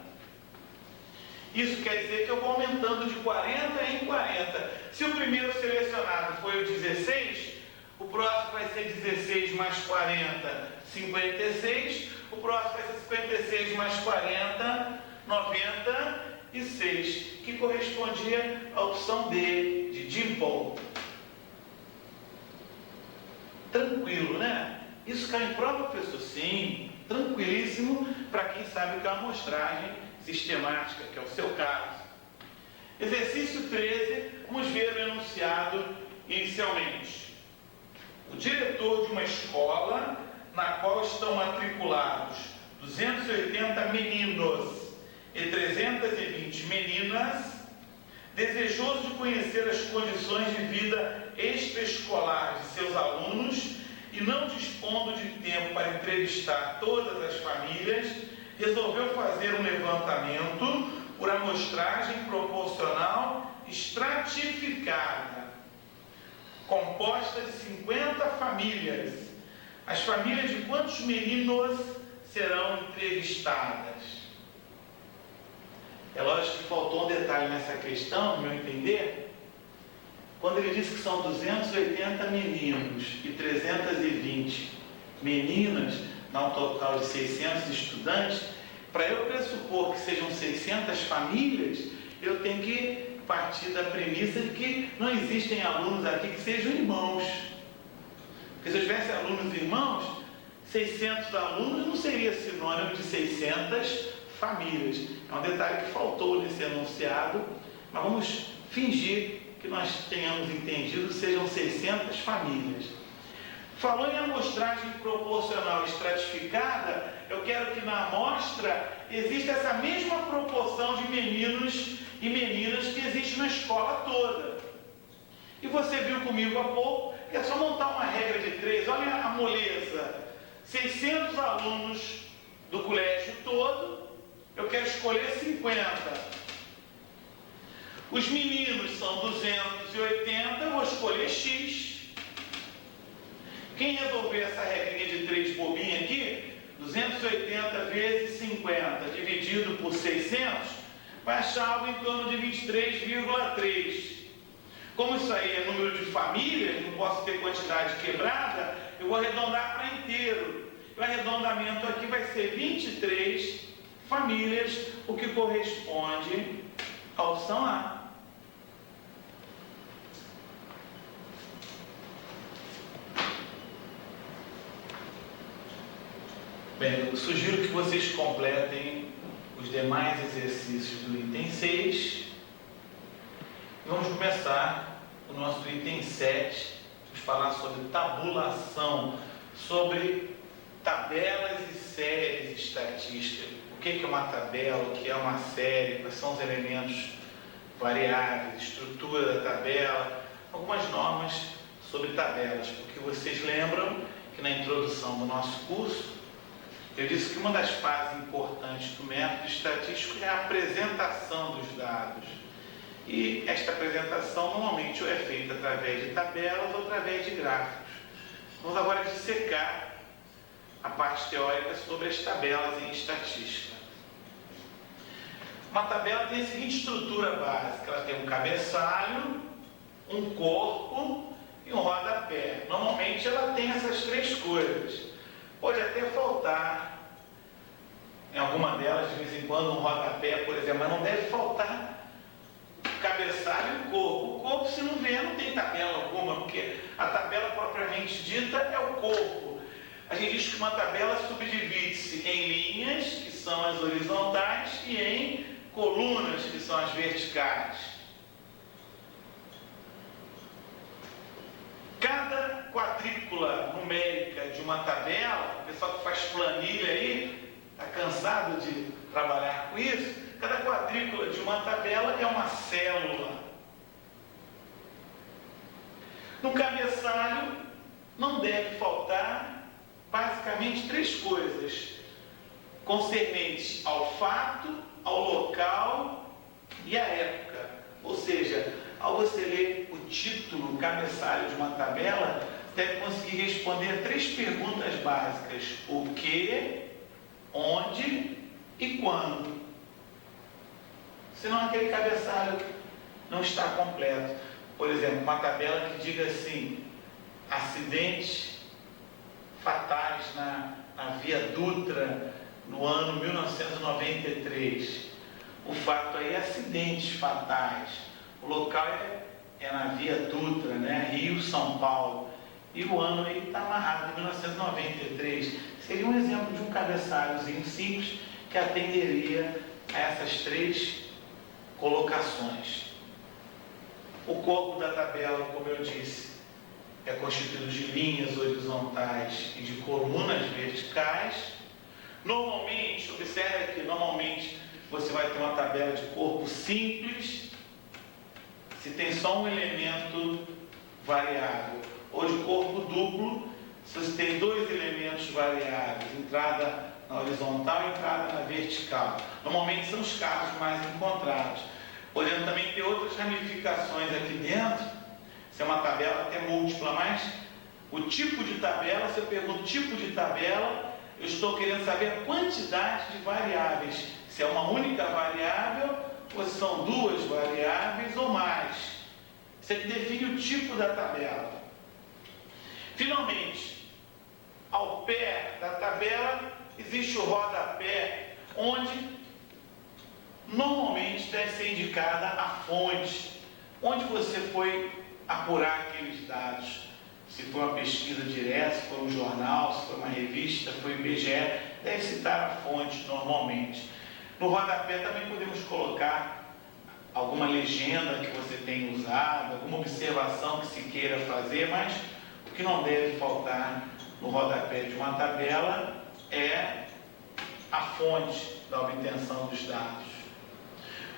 Isso quer dizer que eu vou aumentando de 40 em 40. Se o primeiro selecionado foi o 16, o próximo vai ser 16 mais 40, 56. O próximo vai ser 56 mais 40, 96, que correspondia à opção D, de Dimple. Tranquilo, né? Isso cai em prova, professor? Sim, tranquilíssimo para quem sabe que é uma amostragem sistemática, que é o seu caso. Exercício 13, vamos ver o enunciado inicialmente. O diretor de uma escola na qual estão matriculados 280 meninos e 320 meninas, desejoso de conhecer as condições de vida extraescolar de seus alunos e não dispondo de tempo para entrevistar todas as famílias, resolveu fazer um levantamento por amostragem proporcional estratificada, composta de 50 famílias. As famílias de quantos meninos serão entrevistadas? É lógico que faltou um detalhe nessa questão, no meu entender. Quando ele diz que são 280 meninos e 320 meninas, dá um total de 600 estudantes, para eu pressupor que sejam 600 famílias, eu tenho que partir da premissa de que não existem alunos aqui que sejam irmãos. Porque se eu tivesse alunos irmãos, 600 alunos não seria sinônimo de 600 famílias. É um detalhe que faltou nesse enunciado, mas vamos fingir que nós tenhamos entendido que sejam 600 famílias. Falou em amostragem proporcional estratificada, eu quero que na amostra exista essa mesma proporção de meninos e meninas que existe na escola toda. E você viu comigo há pouco, é só montar uma regra de 3, olha a moleza, 600 alunos do colégio todo, eu quero escolher 50. Os meninos são 280, eu vou escolher X. Quem resolver essa regrinha de 3 bobinha aqui, 280 vezes 50 dividido por 600, vai achar algo em torno de 23,3. Como isso aí é número de famílias, não posso ter quantidade quebrada, eu vou arredondar para inteiro. O arredondamento aqui vai ser 23 famílias, o que corresponde à opção A. Bem, eu sugiro que vocês completem os demais exercícios do item 6. Vamos começar o nosso item 7, vamos falar sobre tabulação, sobre tabelas e séries estatísticas. O que é uma tabela, o que é uma série, quais são os elementos variáveis, estrutura da tabela, algumas normas sobre tabelas, porque vocês lembram que na introdução do nosso curso eu disse que uma das fases importantes do método estatístico é a apresentação dos dados. E esta apresentação normalmente é feita através de tabelas ou através de gráficos. Vamos agora dissecar a parte teórica sobre as tabelas em estatística. Uma tabela tem a seguinte estrutura básica: ela tem um cabeçalho, um corpo e um rodapé. Normalmente ela tem essas 3 coisas. Pode até faltar em alguma delas, de vez em quando, um rodapé, por exemplo, mas não deve faltar o cabeçalho e o corpo. O corpo, se não vier, não tem tabela alguma, porque a tabela propriamente dita é o corpo. A gente diz que uma tabela subdivide-se em linhas, que são as horizontais, e em colunas, que são as verticais. Cada quadrícula numérica de uma tabela, o pessoal que faz planilha aí, está cansado de trabalhar com isso, cada quadrícula de uma tabela é uma célula. No cabeçalho não deve faltar basicamente 3 coisas concernentes ao fato, ao local e à época. Ou seja, ao você ler o título, o cabeçalho de uma tabela, deve conseguir responder a 3 perguntas básicas: o que, onde e quando. Senão aquele cabeçalho não está completo. Por exemplo, uma tabela que diga assim: acidentes fatais na Via Dutra no ano 1993. O fato aí é acidentes fatais. O local é na Via Dutra, né? Rio, São Paulo. E o ano aí está amarrado em 1993. Seria um exemplo de um cabeçalhozinho simples que atenderia a essas 3 colocações. O corpo da tabela, como eu disse, é constituído de linhas horizontais e de colunas verticais. Normalmente, observe que normalmente você vai ter uma tabela de corpo simples, se tem só um elemento variável, ou de corpo duplo, se você tem 2 elementos variáveis, entrada na horizontal e entrada na vertical. Normalmente são os casos mais encontrados. Podendo também ter outras ramificações aqui dentro, se é uma tabela até múltipla, mas o tipo de tabela, se eu pergunto tipo de tabela, eu estou querendo saber a quantidade de variáveis, se é uma única variável, ou se são 2 variáveis ou mais. Isso aqui define o tipo da tabela. Finalmente, ao pé da tabela existe o rodapé, onde normalmente deve ser indicada a fonte, onde você foi apurar aqueles dados. Se for uma pesquisa direta, se for um jornal, se for uma revista, se for IBGE, deve citar a fonte normalmente. No rodapé também podemos colocar alguma legenda que você tenha usado, alguma observação que se queira fazer, mas que não deve faltar no rodapé de uma tabela é a fonte da obtenção dos dados.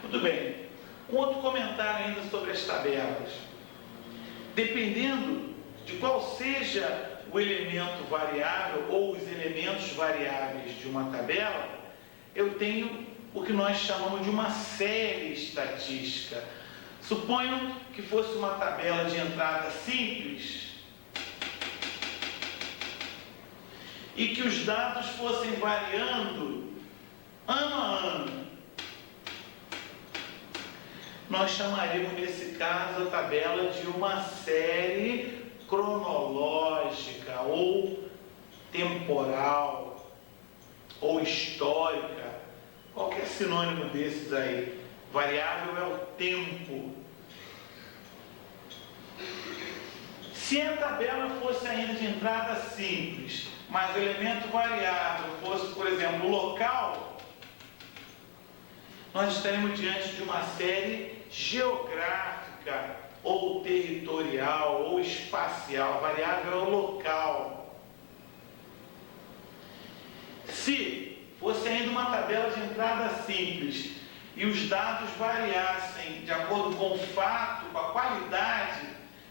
Muito bem. Um outro comentário ainda sobre as tabelas. Dependendo de qual seja o elemento variável ou os elementos variáveis de uma tabela, eu tenho o que nós chamamos de uma série estatística. Suponham que fosse uma tabela de entrada simples e que os dados fossem variando ano a ano. Nós chamaremos, nesse caso, a tabela de uma série cronológica ou temporal ou histórica, qualquer sinônimo desses aí. Variável é o tempo. Se a tabela fosse ainda de entrada simples, mas o elemento variável fosse, por exemplo, local, nós estaremos diante de uma série geográfica ou territorial ou espacial. A variável é o local. Se fosse ainda uma tabela de entrada simples e os dados variassem de acordo com o fato, com a qualidade,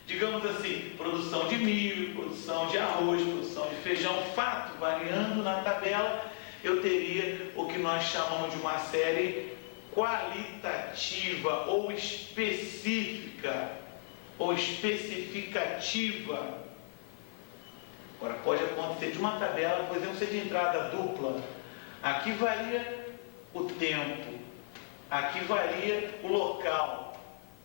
digamos assim, produção de milho, produção de arroz, produção de feijão, fato variando na tabela, eu teria o que nós chamamos de uma série qualitativa ou específica ou especificativa. Agora, pode acontecer de uma tabela, por exemplo, ser de entrada dupla. Aqui varia o tempo, aqui varia o local.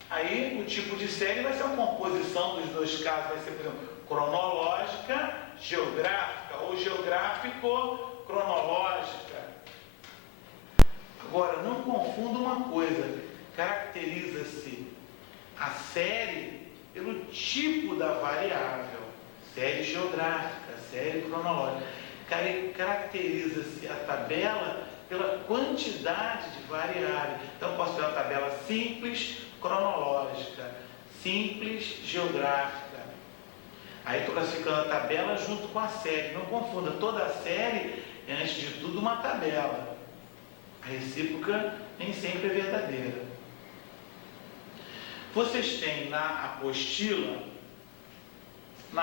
Aí o tipo de série vai ser uma composição dos dois casos, vai ser, por exemplo, cronológica, geográfica ou geográfico-cronológica. Agora, não confunda uma coisa, caracteriza-se a série pelo tipo da variável, série geográfica, série cronológica. Caracteriza-se a tabela pela quantidade de variáveis. Então, posso ter uma tabela simples, cronológica, simples, geográfica. Aí estou classificando a tabela junto com a série. Não confunda, toda a série é, antes de tudo, uma tabela. A recíproca nem sempre é verdadeira. Vocês têm na apostila, na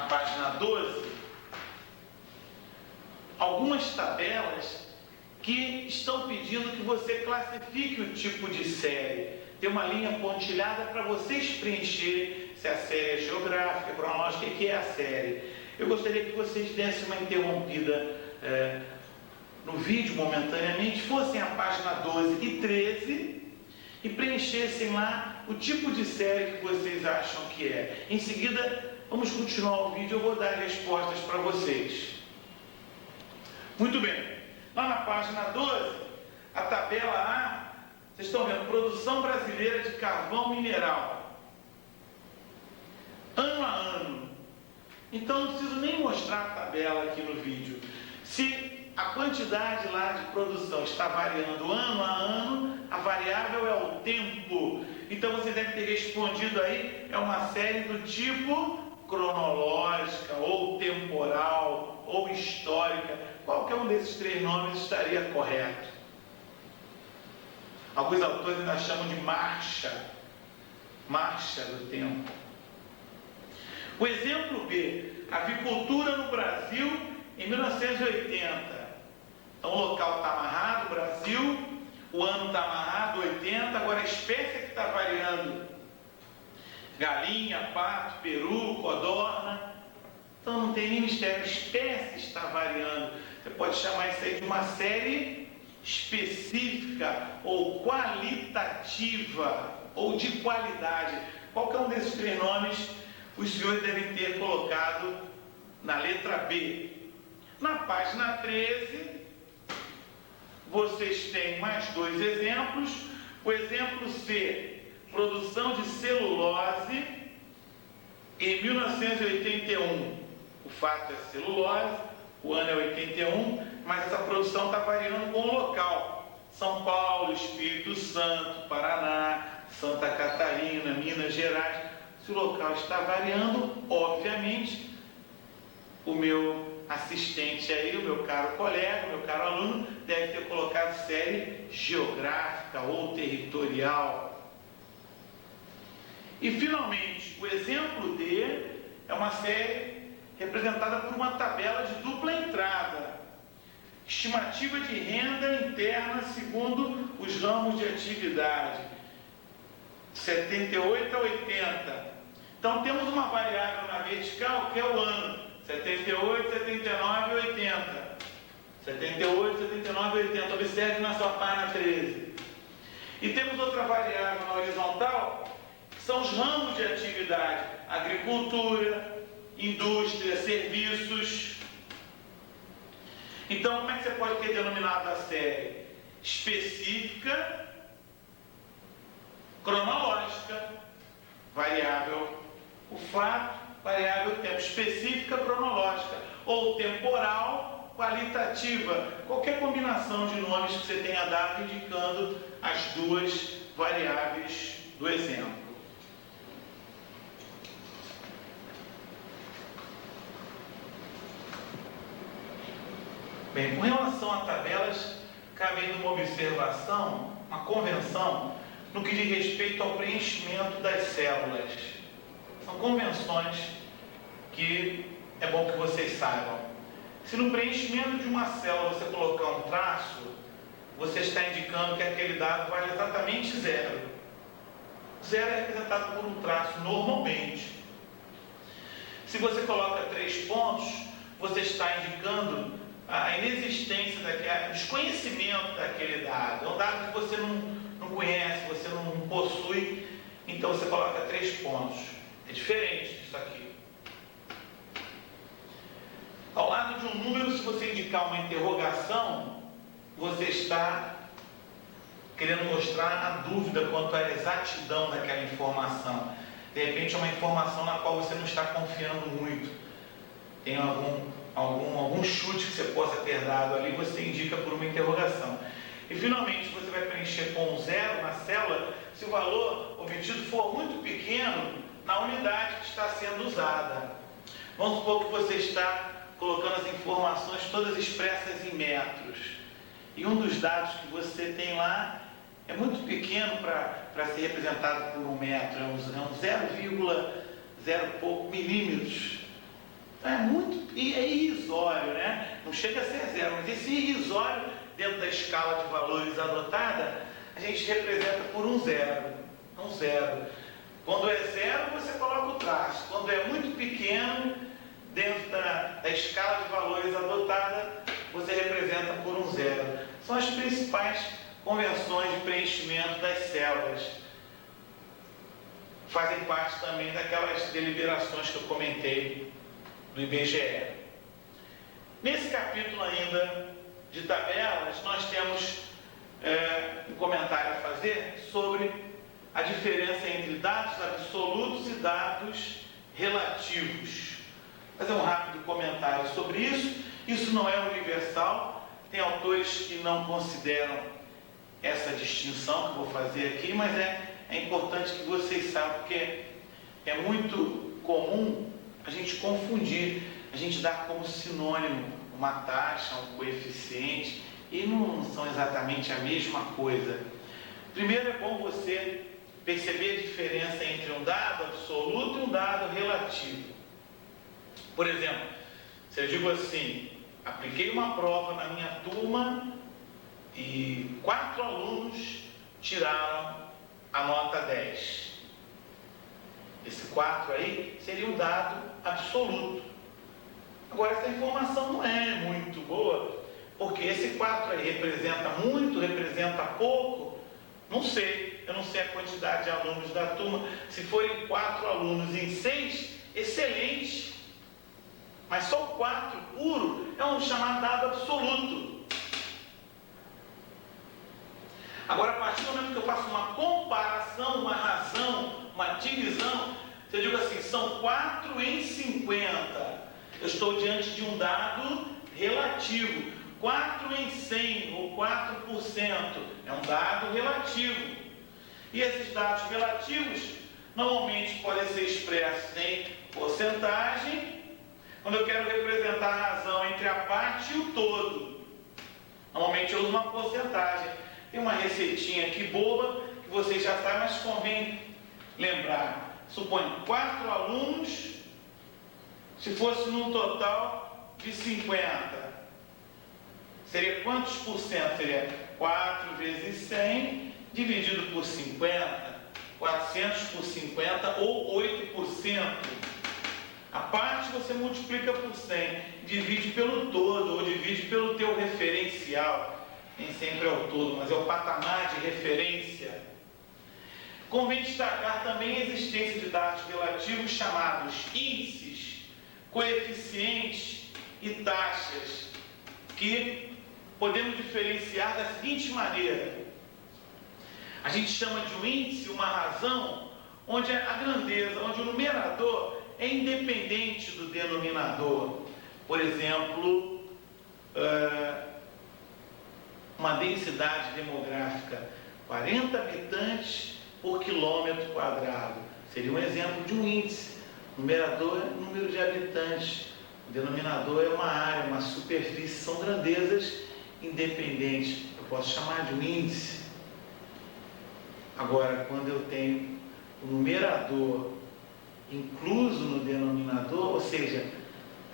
página 12, algumas tabelas que estão pedindo que você classifique o tipo de série. Tem uma linha pontilhada para vocês preencher se a série é geográfica, cronológica, o que é a série. Eu gostaria que vocês dessem uma interrompida no vídeo momentaneamente, fossem à página 12 e 13 e preenchessem lá o tipo de série que vocês acham que é. Em seguida, vamos continuar o vídeo, eu vou dar respostas para vocês. Muito bem. Lá na página 12, a tabela A, vocês estão vendo, produção brasileira de carvão mineral. Ano a ano. Então, não preciso nem mostrar a tabela aqui no vídeo. Se a quantidade lá de produção está variando ano a ano, a variável é o tempo. Então, você deve ter respondido aí, é uma série do tipo cronológica, ou temporal, ou histórica. Qualquer um desses três nomes estaria correto. Alguns autores ainda chamam de marcha do tempo. O exemplo B, avicultura no Brasil em 1980. Então o local está amarrado, Brasil, o ano está amarrado, 80, agora a espécie que está variando. Galinha, pato, peru, codorna. Então não tem nem mistério, a espécie está variando. Você pode chamar isso aí de uma série específica ou qualitativa ou de qualidade. Qualquer um desses três nomes os senhores devem ter colocado na letra B. Na página 13, vocês têm mais dois exemplos. O exemplo C, produção de celulose em 1981. O fato é celulose, o ano é 81, mas essa produção está variando com o local. São Paulo, Espírito Santo, Paraná, Santa Catarina, Minas Gerais. Se o local está variando, obviamente, o meu assistente aí, o meu caro colega, o meu caro aluno, deve ter colocado série geográfica ou territorial. E, finalmente, o exemplo D é uma série representada por uma tabela de dupla entrada. Estimativa de renda interna segundo os ramos de atividade, 78 a 80. Então, temos uma variável na vertical que é o ano, 78, 79 e 80. 78, 79 e 80. Observe na sua página 13. E temos outra variável na horizontal, que são os ramos de atividade: agricultura, indústria, serviços. Então, como é que você pode ter denominado a série? Específica, cronológica, variável o fato, variável o tempo. Específica, cronológica, ou temporal, qualitativa. Qualquer combinação de nomes que você tenha dado indicando as duas variáveis do exemplo. Bem, com relação a tabelas, cabe ainda uma observação, uma convenção, no que diz respeito ao preenchimento das células. São convenções que é bom que vocês saibam. Se no preenchimento de uma célula você colocar um traço, você está indicando que aquele dado vale exatamente zero. Zero é representado por um traço normalmente. Se você coloca 3 pontos, você está indicando a inexistência, o desconhecimento daquele dado. É um dado que você não conhece, você não possui, então você coloca 3 pontos. É diferente disso aqui. Ao lado de um número, se você indicar uma interrogação, você está querendo mostrar a dúvida quanto à exatidão daquela informação. De repente é uma informação na qual você não está confiando muito. Tem algum chute que você possa ter dado ali, você indica por uma interrogação. E finalmente você vai preencher com um zero na célula se o valor obtido for muito pequeno na unidade que está sendo usada. Vamos supor que você está colocando as informações todas expressas em metros. E um dos dados que você tem lá é muito pequeno para ser representado por um metro, é um 0,0 pouco milímetros. Então é muito, e é irrisório, né? Não chega a ser zero, mas esse irrisório, dentro da escala de valores adotada, a gente representa por um zero. Um zero. Quando é zero, você coloca o traço. Quando é muito pequeno, dentro da escala de valores adotada, você representa por um zero. São as principais convenções de preenchimento das células. Fazem parte também daquelas deliberações que eu comentei do IBGE. Nesse capítulo ainda de tabelas, nós temos um comentário a fazer sobre a diferença entre dados absolutos e dados relativos. Vou fazer um rápido comentário sobre isso. Isso não é universal, tem autores que não consideram essa distinção que eu vou fazer aqui, mas é importante que vocês saibam, porque é muito comum a gente confundir, a gente dar como sinônimo uma taxa, um coeficiente, e não são exatamente a mesma coisa. Primeiro, é bom você perceber a diferença entre um dado absoluto e um dado relativo. Por exemplo, se eu digo assim, apliquei uma prova na minha turma e 4 alunos tiraram a nota 10. Esse 4 aí seria um dado absoluto. Agora, essa informação não é muito boa, porque esse 4 aí representa muito, representa pouco, não sei. Eu não sei a quantidade de alunos da turma. Se forem 4 alunos em 6, excelente. Mas só o 4 puro é um chamado dado absoluto. Agora, a partir do momento que eu faço uma comparação, uma razão, uma divisão, se eu digo assim, são 4 em 50, eu estou diante de um dado relativo. 4 em 100 ou 4% é um dado relativo. E esses dados relativos normalmente podem ser expressos em porcentagem, quando eu quero representar a razão entre a parte e o todo. Normalmente eu uso uma porcentagem. Tem uma receitinha aqui boba, que vocês já sabem, mas convém lembrar. Suponho 4 alunos, se fosse num total de 50. Seria quantos por cento? Seria 4 vezes 100 dividido por 50. 400 por 50 ou 8%. A parte você multiplica por 100, divide pelo todo ou divide pelo teu referencial. Nem sempre é o todo, mas é o patamar de referência. Convém destacar também a existência de dados relativos chamados índices, coeficientes e taxas, que podemos diferenciar da seguinte maneira. A gente chama de um índice uma razão onde a grandeza, onde o numerador é independente do denominador. Por exemplo, uma densidade demográfica, 40 habitantes por quilômetro quadrado. Seria um exemplo de um índice. O numerador é o número de habitantes, o denominador é uma área, uma superfície, são grandezas independentes. Eu posso chamar de um índice. Agora, quando eu tenho o numerador incluso no denominador, ou seja,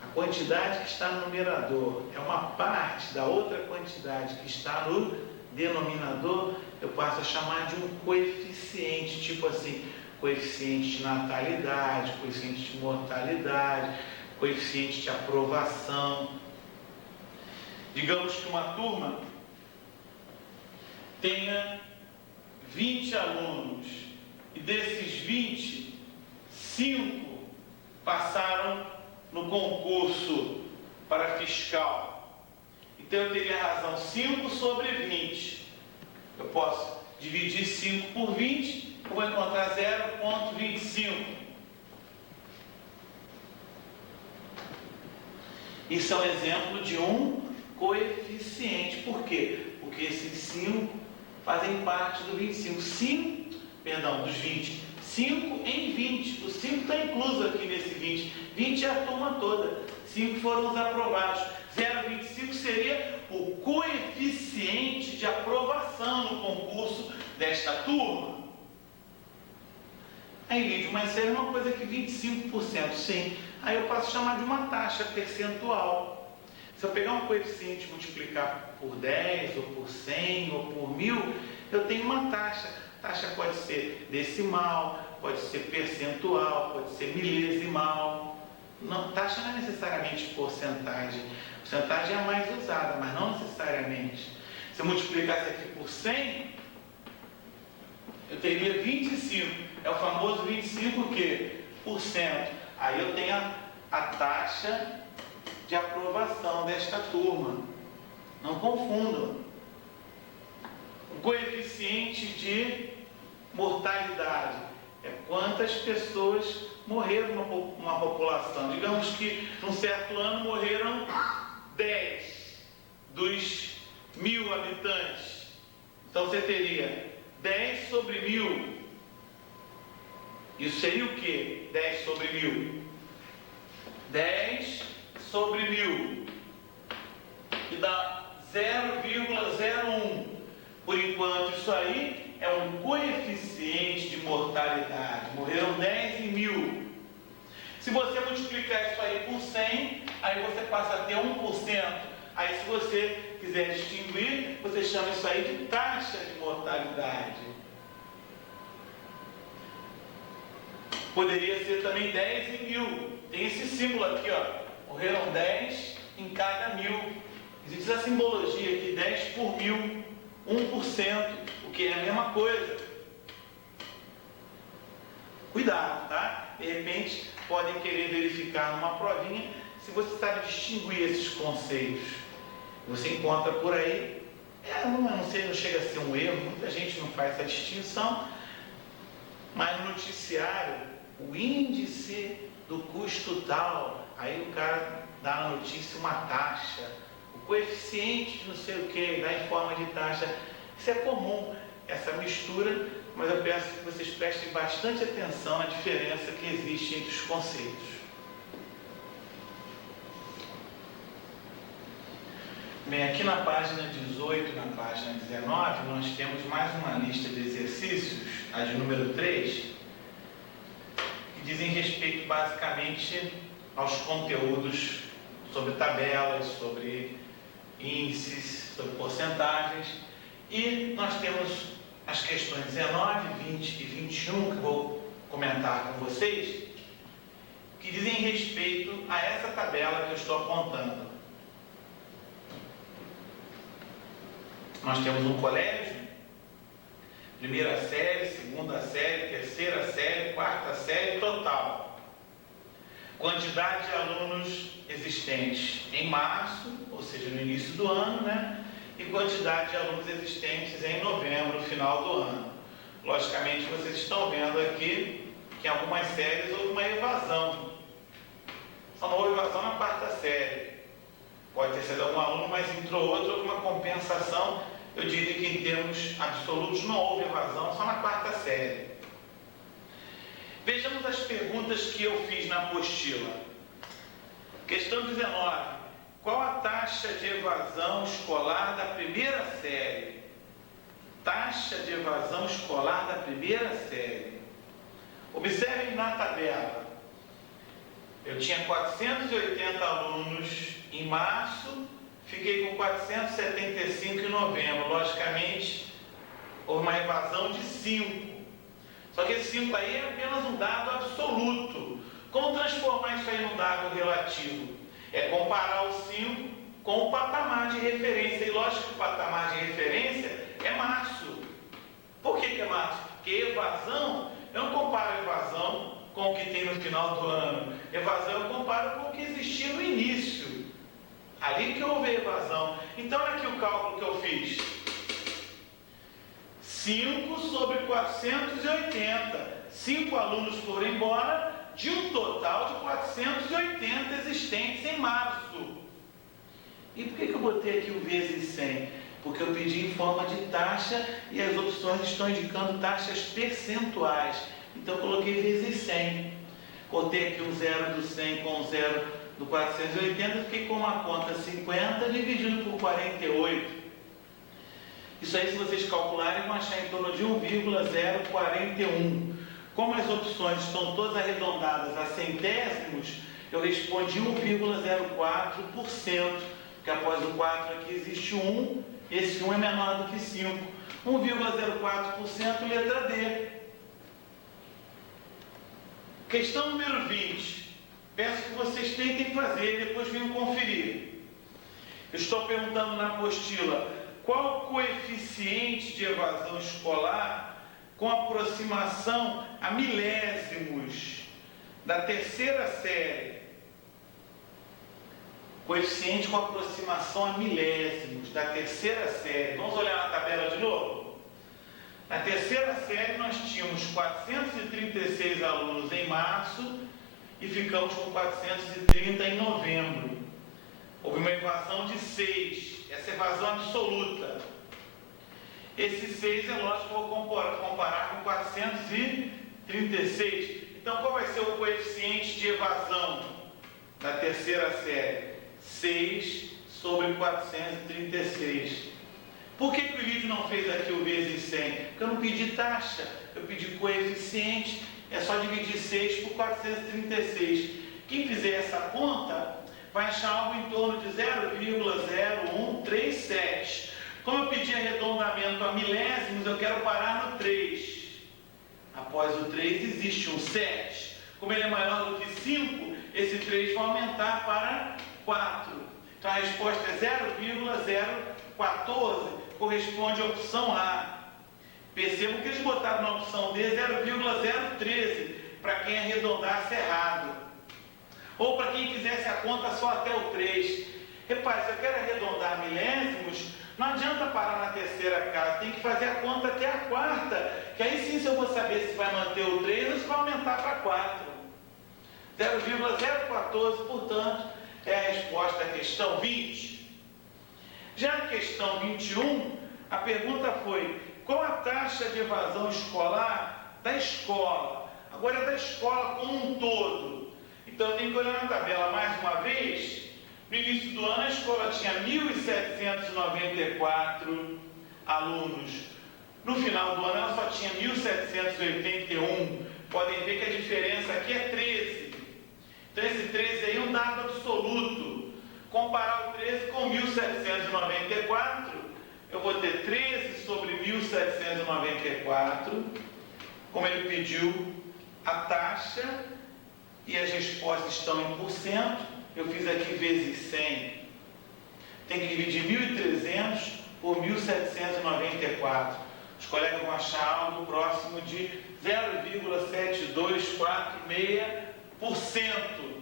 a quantidade que está no numerador é uma parte da outra quantidade que está no denominador, eu passo a chamar de um coeficiente, tipo assim, coeficiente de natalidade, coeficiente de mortalidade, coeficiente de aprovação. Digamos que uma turma tenha 20 alunos e desses 20, 5 passaram no concurso para fiscal. Então eu teria a razão 5 sobre 20. Eu posso dividir 5 por 20, eu vou encontrar 0,25. Isso é um exemplo de um coeficiente. Por quê? Porque esses 5 fazem parte do 25. 5, dos 20. 5 em 20. O 5 está incluso aqui nesse 20. 20 é a turma toda. 5 foram os aprovados. 0,25 seria o coeficiente de aprovação no concurso desta turma. Aí, Lídio, mas seria uma coisa que 25%, sim. Aí eu passo a chamar de uma taxa percentual. Se eu pegar um coeficiente e multiplicar por 10, ou por 100, ou por 1000, eu tenho uma taxa. A taxa pode ser decimal, pode ser percentual, pode ser milesimal. Não, taxa não é necessariamente porcentagem. Porcentagem é a mais usada, mas não necessariamente. Se eu multiplicasse aqui por 100, eu teria 25. É o famoso 25 quê? Por cento. Aí eu tenho a taxa de aprovação desta turma. Não confundam. O coeficiente de mortalidade é quantas pessoas morreram numa população. Digamos que num certo ano morreram 10 dos 1000 habitantes. Então você teria 10 sobre 1000. Isso seria o quê? 10 sobre 1000. 10 sobre 1000. Que dá 0,01. Por enquanto, isso aí é um coeficiente de mortalidade. Morreram 10 em 1000. Se você multiplicar isso aí por 100, aí você passa a ter 1%. Aí, se você quiser distinguir, você chama isso aí de taxa de mortalidade. Poderia ser também 10 em 1000. Tem esse símbolo aqui, ó. Morreram 10 em cada 1000. Existe essa simbologia aqui, 10 por 1000, 1%, o que é a mesma coisa. Cuidado, tá? De repente, podem querer verificar numa provinha se você sabe distinguir esses conceitos. Você encontra por aí, não sei, não chega a ser um erro, muita gente não faz essa distinção, mas no noticiário, o índice do custo tal, aí o cara dá na notícia uma taxa, o coeficiente de não sei o que, dá em forma de taxa. Isso é comum, essa mistura mas eu peço que vocês prestem bastante atenção na diferença que existe entre os conceitos. Bem, aqui na página 18 e na página 19, nós temos mais uma lista de exercícios, a de número 3, que dizem respeito basicamente aos conteúdos sobre tabelas, sobre índices, sobre porcentagens, e nós temos as questões 19, 20 e 21, que vou comentar com vocês, que dizem respeito a essa tabela que eu estou apontando. Nós temos um colégio, primeira série, segunda série, terceira série, quarta série, total. Quantidade de alunos existentes em março, ou seja, no início do ano, né? E quantidade de alunos existentes em novembro, final do ano. Logicamente, vocês estão vendo aqui que em algumas séries houve uma evasão. Só não houve evasão na quarta série. Pode ter sido algum aluno, mas entrou outro, houve uma compensação. Eu diria que em termos absolutos não houve evasão, só na quarta série. Vejamos as perguntas que eu fiz na apostila. Questão 19. Qual a taxa de evasão escolar da primeira série? Taxa de evasão escolar da primeira série. Observem na tabela. Eu tinha 480 alunos em março, fiquei com 475 em novembro. Logicamente, houve uma evasão de 5. Só que esse 5 aí é apenas um dado absoluto. Como transformar isso aí num dado relativo? É comparar o 5 com o patamar de referência. E lógico que o patamar de referência é março. Por que é março? Porque evasão, eu não comparo evasão com o que tem no final do ano. Evasão eu comparo com o que existia no início. Ali que houve evasão. Então, olha aqui o cálculo que eu fiz. 5 sobre 480. 5 alunos foram embora, de um total de 480 existentes em março. E por que eu botei aqui o vezes 100? Porque eu pedi em forma de taxa e as opções estão indicando taxas percentuais. Então, eu coloquei vezes 100. Cortei aqui um zero do 100 com um zero do 480, fiquei com uma conta 50 dividido por 48. Isso aí, se vocês calcularem, vão achar em torno de 1,041. Como as opções estão todas arredondadas a centésimos, eu respondi 1,04%, porque após o 4 aqui existe 1, esse 1 é menor do que 5. 1,04%, letra D. Questão número 20. Peço que vocês tentem fazer e depois venham conferir. Eu estou perguntando na apostila qual o coeficiente de evasão escolar com aproximação a milésimos da terceira série. Coeficiente com aproximação a milésimos da terceira série. Vamos olhar na tabela de novo? Na terceira série nós tínhamos 436 alunos em março e ficamos com 430 em novembro. Houve uma evasão de 6, essa evasão absoluta. Esse 6 é lógico que eu vou comparar com 436. Então, qual vai ser o coeficiente de evasão da terceira série? 6 sobre 436. Por que o Lídio não fez aqui o vezes 100? Porque eu não pedi taxa, eu pedi coeficiente. É só dividir 6 por 436. Quem fizer essa conta vai achar algo em torno de 0,0137. Como eu pedi arredondamento a milésimos, eu quero parar no 3. Após o 3 existe um 7. Como ele é maior do que 5, esse 3 vai aumentar para 4. Então a resposta é 0,014, corresponde à opção A. Percebam que eles botaram na opção D 0,013, para quem arredondasse errado. Ou para quem fizesse a conta só até o 3. Repare, se eu quero arredondar milésimos, não adianta parar na terceira casa, tem que fazer a conta até a quarta, que aí sim eu vou saber se vai manter o 3 ou se vai aumentar para 4. 0,014, portanto, é a resposta à questão 20. Já na questão 21, a pergunta foi: qual a taxa de evasão escolar da escola. Agora é da escola como um todo. Então eu tenho que olhar na tabela mais uma vez. No início do ano a escola tinha 1.794 alunos. No final do ano ela só tinha 1.781. Podem ver que a diferença aqui é 13. Então esse 13 aí é um dado absoluto. Comparar o 13 com 1.794, eu vou ter 13 sobre 1.794, como ele pediu a taxa, e as respostas estão em porcento, eu fiz aqui vezes 100. Tem que dividir 1.300 por 1.794. Os colegas vão achar algo próximo de 0,7246%.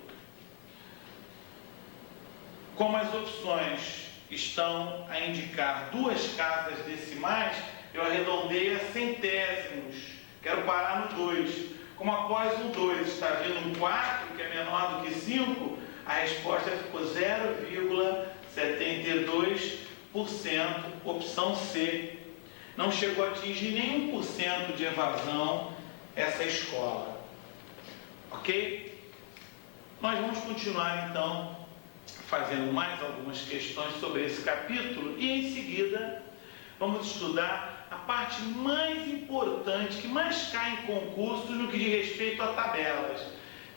Como as opções estão a indicar duas casas decimais, eu arredondei a centésimos. Quero parar no 2. Como após o 2 está vindo um 4, que é menor do que 5, a resposta ficou 0,72%, opção C. Não chegou a atingir nem 1% de evasão essa escola. Ok? Nós vamos continuar então fazendo mais algumas questões sobre esse capítulo e em seguida vamos estudar a parte mais importante, que mais cai em concurso no que diz respeito a tabelas,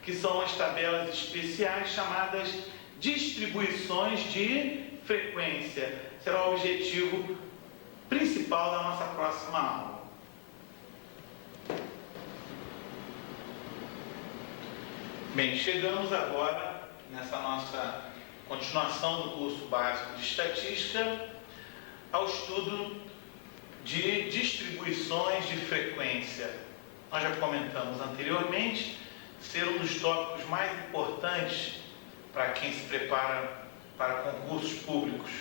que são as tabelas especiais chamadas distribuições de frequência. Será o objetivo principal da nossa próxima aula. Bem, chegamos agora nessa nossa continuação do curso básico de estatística ao estudo de distribuições de frequência. Nós já comentamos anteriormente ser um dos tópicos mais importantes para quem se prepara para concursos públicos.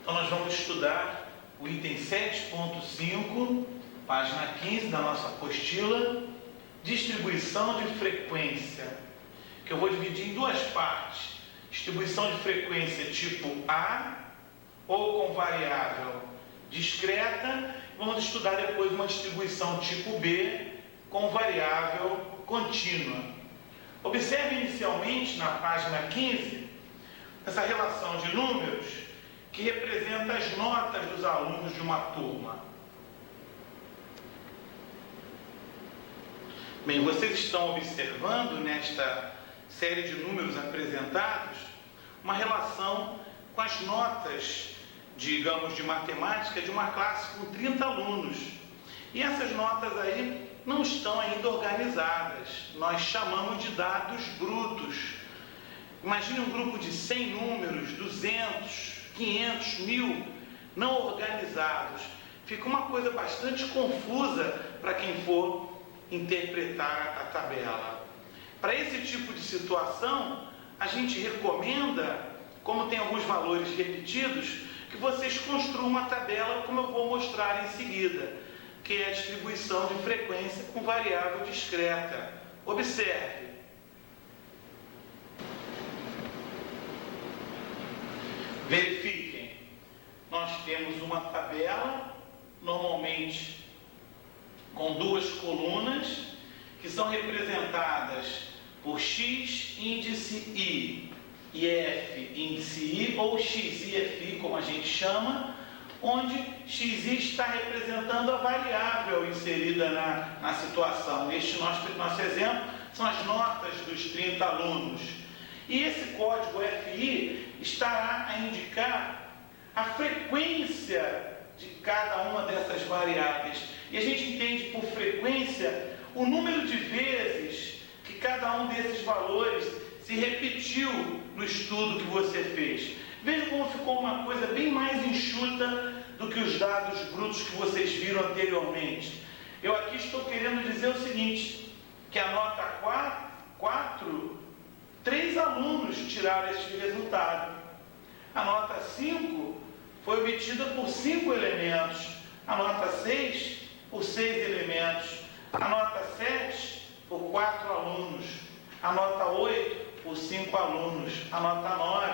Então nós vamos estudar o item 7.5, página 15 da nossa apostila, distribuição de frequência, que eu vou dividir em duas partes. Distribuição de frequência tipo A ou com variável discreta. Vamos estudar depois uma distribuição tipo B com variável contínua. Observe inicialmente na página 15 essa relação de números que representa as notas dos alunos de uma turma. Bem, vocês estão observando nesta série de números apresentados uma relação com as notas, digamos, de matemática de uma classe com 30 alunos. E essas notas aí não estão ainda organizadas. Nós chamamos de dados brutos. Imagine um grupo de 100 números, 200, 500, 1000, não organizados. Fica uma coisa bastante confusa para quem for interpretar a tabela. Para esse tipo de situação, a gente recomenda, como tem alguns valores repetidos, que vocês construam uma tabela, como eu vou mostrar em seguida, que é a distribuição de frequência com variável discreta. Observe. Verifiquem. Nós temos uma tabela, normalmente com duas colunas, que são representadas por X índice I e F índice I, ou XI como a gente chama, onde XI está representando a variável inserida na situação. Neste nosso exemplo, são as notas dos 30 alunos. E esse código FI estará a indicar a frequência de cada uma dessas variáveis. E a gente entende por frequência o número de vezes que cada um desses valores se repetiu no estudo que você fez. Veja como ficou uma coisa bem mais enxuta do que os dados brutos que vocês viram anteriormente. Eu aqui estou querendo dizer o seguinte, que a nota 4, 3 alunos tiraram este resultado. A nota 5 foi obtida por 5 elementos. A nota 6 por 6 elementos. A nota 7 por 4 alunos. A nota 8 por 5 alunos. A nota 9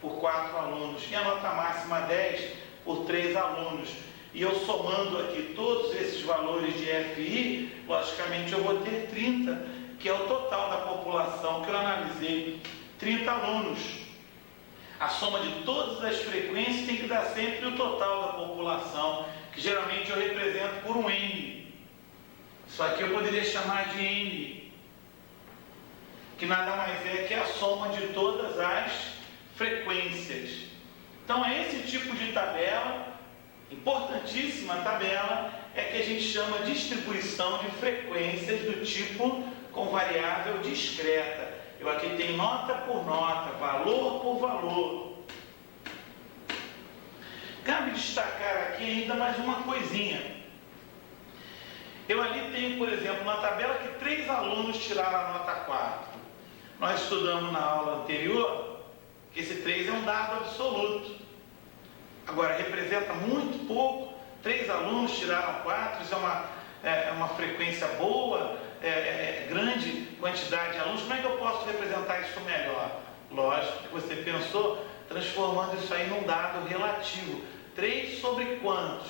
por 4 alunos. E a nota máxima 10 por 3 alunos. e eu somando aqui todos esses valores de FI, logicamente eu vou ter 30, que é o total da população que eu analisei, 30 alunos. A soma de todas as frequências tem que dar sempre o total da população, que geralmente eu represento por um N. Isso aqui eu poderia chamar de N, que nada mais é que a soma de todas as frequências. Então, é esse tipo de tabela, importantíssima tabela, é que a gente chama de distribuição de frequências do tipo com variável discreta. Eu aqui tenho nota por nota, valor por valor. Cabe destacar aqui ainda mais uma coisinha. Eu ali tenho, por exemplo, na tabela que 3 alunos tiraram a nota 4. Nós estudamos na aula anterior que esse 3 é um dado absoluto. Agora, representa muito pouco. 3 alunos tiraram 4, isso é uma frequência boa, grande quantidade de alunos. Como é que eu posso representar isso melhor? Lógico que você pensou transformando isso aí num dado relativo. 3 sobre quantos?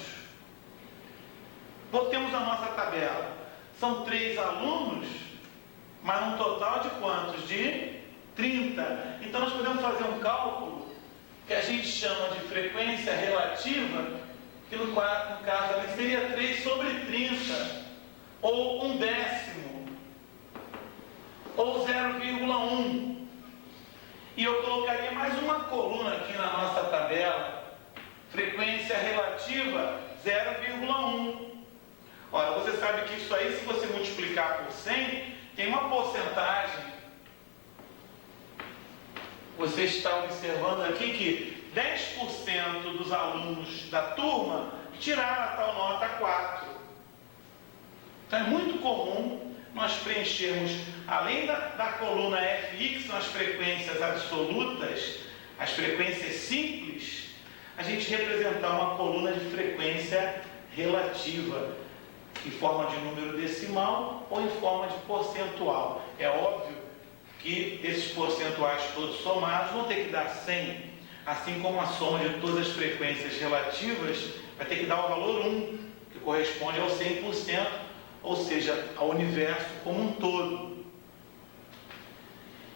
Botemos a nossa tabela. São 3 alunos, mas um total de quantos? De 30. Então nós podemos fazer um cálculo que a gente chama de frequência relativa, que no caso ali seria 3 sobre 30, ou 1/10, ou 0,1. E eu colocaria mais uma coluna aqui na nossa tabela, frequência relativa 0,1. Ora, você sabe que isso aí, se você multiplicar por 100, tem uma porcentagem. Você está observando aqui que 10% dos alunos da turma tiraram a tal nota 4. Então é muito comum nós preenchermos, além da coluna FI, que são as frequências absolutas, as frequências simples, a gente representar uma coluna de frequência relativa, em forma de número decimal ou em forma de percentual. É óbvio que esses percentuais todos somados vão ter que dar 100, assim como a soma de todas as frequências relativas vai ter que dar o valor 1, que corresponde ao 100%, ou seja, ao universo como um todo.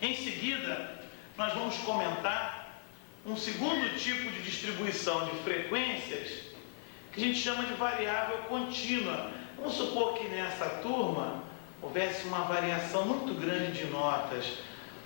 Em seguida, nós vamos comentar um segundo tipo de distribuição de frequências, que a gente chama de variável contínua. Vamos supor que nessa turma houvesse uma variação muito grande de notas.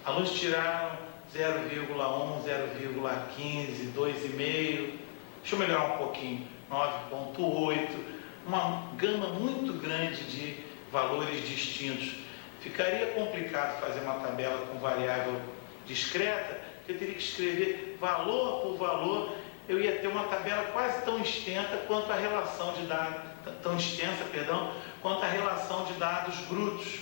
Alunos tiraram 0,1, 0,15, 2,5, deixa eu melhorar um pouquinho, 9,8, uma gama muito grande de valores distintos. Ficaria complicado fazer uma tabela com variável discreta, porque eu teria que escrever valor por valor, eu ia ter uma tabela quase tão extensa quanto a relação de dados, quanto a relação de dados brutos.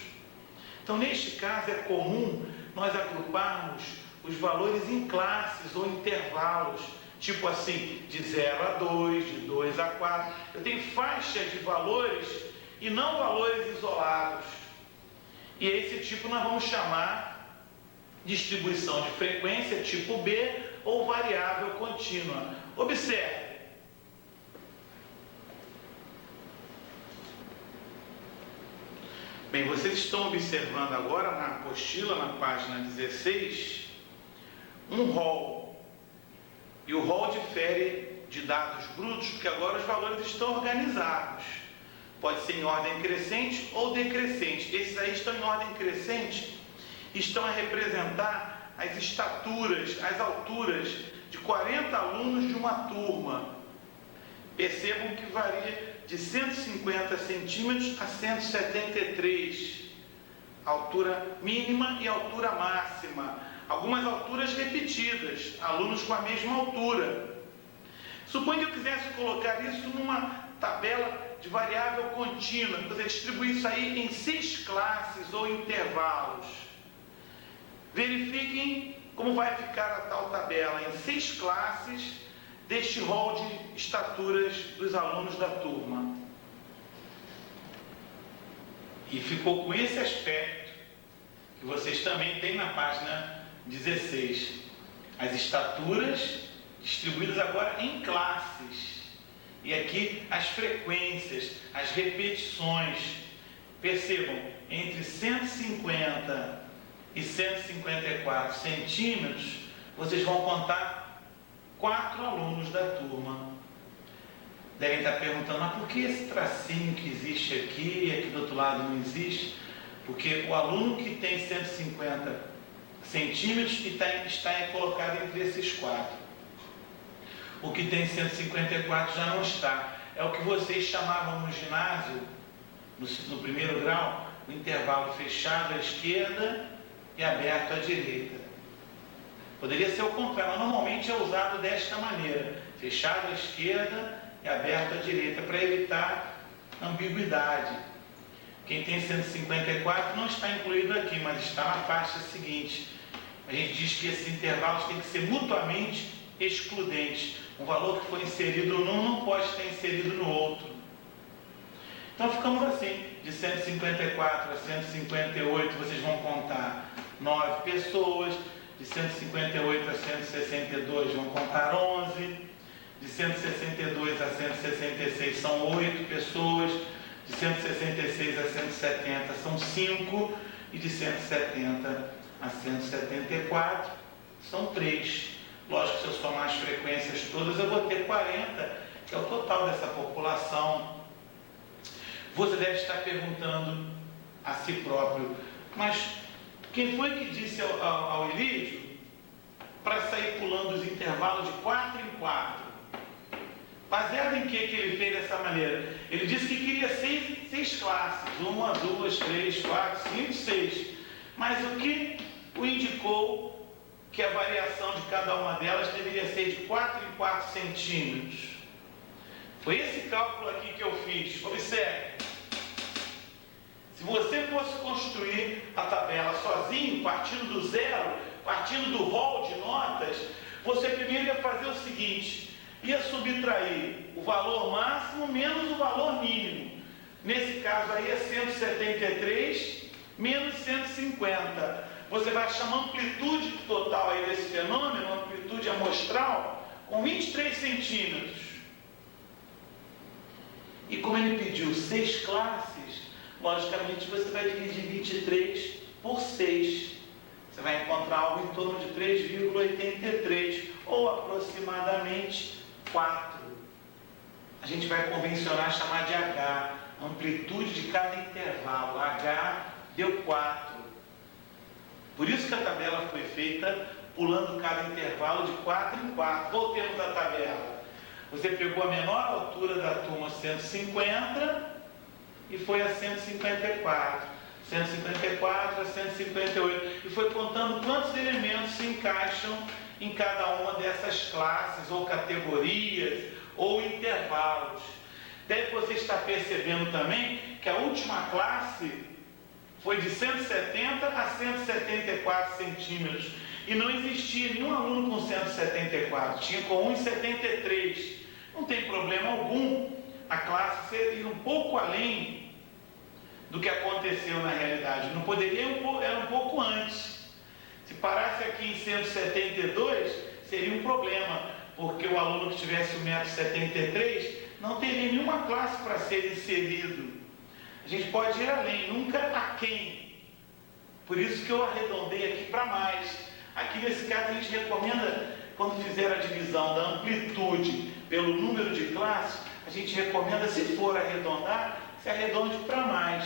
Então, neste caso, é comum nós agruparmos os valores em classes ou intervalos, tipo assim, de 0 a 2, de 2 a 4. Eu tenho faixa de valores e não valores isolados. E esse tipo nós vamos chamar distribuição de frequência tipo B ou variável contínua. Observe. Bem, vocês estão observando agora na apostila, na página 16, um rol. E o rol difere de dados brutos, porque agora os valores estão organizados. Pode ser em ordem crescente ou decrescente. Esses aí estão em ordem crescente, estão a representar as estaturas, as alturas de 40 alunos de uma turma. Percebam que varia de 150 centímetros a 173, altura mínima e altura máxima. Algumas alturas repetidas, alunos com a mesma altura. Suponha que eu quisesse colocar isso numa tabela de variável contínua, você distribui isso aí em 6 classes ou intervalos. Verifiquem como vai ficar a tal tabela em 6 classes deste rol de estaturas dos alunos da turma. E ficou com esse aspecto que vocês também têm na página 16. As estaturas distribuídas agora em classes. E aqui as frequências, as repetições. Percebam, entre 150 e 154 centímetros, vocês vão contar 4 alunos da turma. Devem estar perguntando, mas por que esse tracinho que existe aqui e aqui do outro lado não existe? Porque o aluno que tem 150 centímetros está colocado entre esses 4. O que tem 154 já não está. É o que vocês chamavam no ginásio, no primeiro grau, o intervalo fechado à esquerda e aberto à direita. Poderia ser o contrário, mas normalmente é usado desta maneira, fechado à esquerda e aberto à direita, para evitar ambiguidade. Quem tem 154 não está incluído aqui, mas está na faixa seguinte. A gente diz que esses intervalos têm que ser mutuamente excludentes. Um valor que foi inserido num não pode estar inserido no outro. Então ficamos assim, de 154 a 158 vocês vão contar 9 pessoas, de 158 a 162 vão contar 11, de 162 a 166 são 8 pessoas, de 166 a 170 são 5 e de 170 a 174 são 3. Lógico que se eu somar as frequências todas eu vou ter 40, que é o total dessa população. Você deve estar perguntando a si próprio, mas quem foi que disse ao Elídio para sair pulando os intervalos de 4 em 4? Baseado em que ele fez dessa maneira? Ele disse que queria 6 classes, 1, 2, 3, 4, 5, 6. Mas o que o indicou que a variação de cada uma delas deveria ser de 4 em 4 centímetros? Foi esse cálculo aqui que eu fiz. Observe. Se você fosse construir a tabela sozinho, partindo do zero, partindo do rol de notas, você primeiro ia fazer o seguinte: ia subtrair o valor máximo menos o valor mínimo. Nesse caso aí é 173 menos 150. Você vai achar uma amplitude total aí desse fenômeno, uma amplitude amostral, com 23 centímetros. E como ele pediu 6 classes, logicamente você vai dividir 23 por 6. Você vai encontrar algo em torno de 3,83, ou aproximadamente 4. A gente vai convencionar chamar de H, a amplitude de cada intervalo. H deu 4. Por isso que a tabela foi feita pulando cada intervalo de 4 em 4. Voltemos à tabela. Você pegou a menor altura da turma 150 e foi a 154. 154 a 158. E foi contando quantos elementos se encaixam em cada uma dessas classes, ou categorias, ou intervalos. Deve você estar percebendo também que a última classe foi de 170 a 174 centímetros. E não existia nenhum aluno com 174, tinha com 1,73. Não tem problema algum a classe ser um pouco além do que aconteceu na realidade. Não poderia, era um pouco antes. Se parasse aqui em 172, seria um problema, porque o aluno que tivesse 1,73 m não teria nenhuma classe para ser inserido. A gente pode ir além, nunca aquém. Por isso que eu arredondei aqui para mais. Aqui nesse caso a gente recomenda, quando fizer a divisão da amplitude pelo número de classes, a gente recomenda, se for arredondar, se arredonde para mais,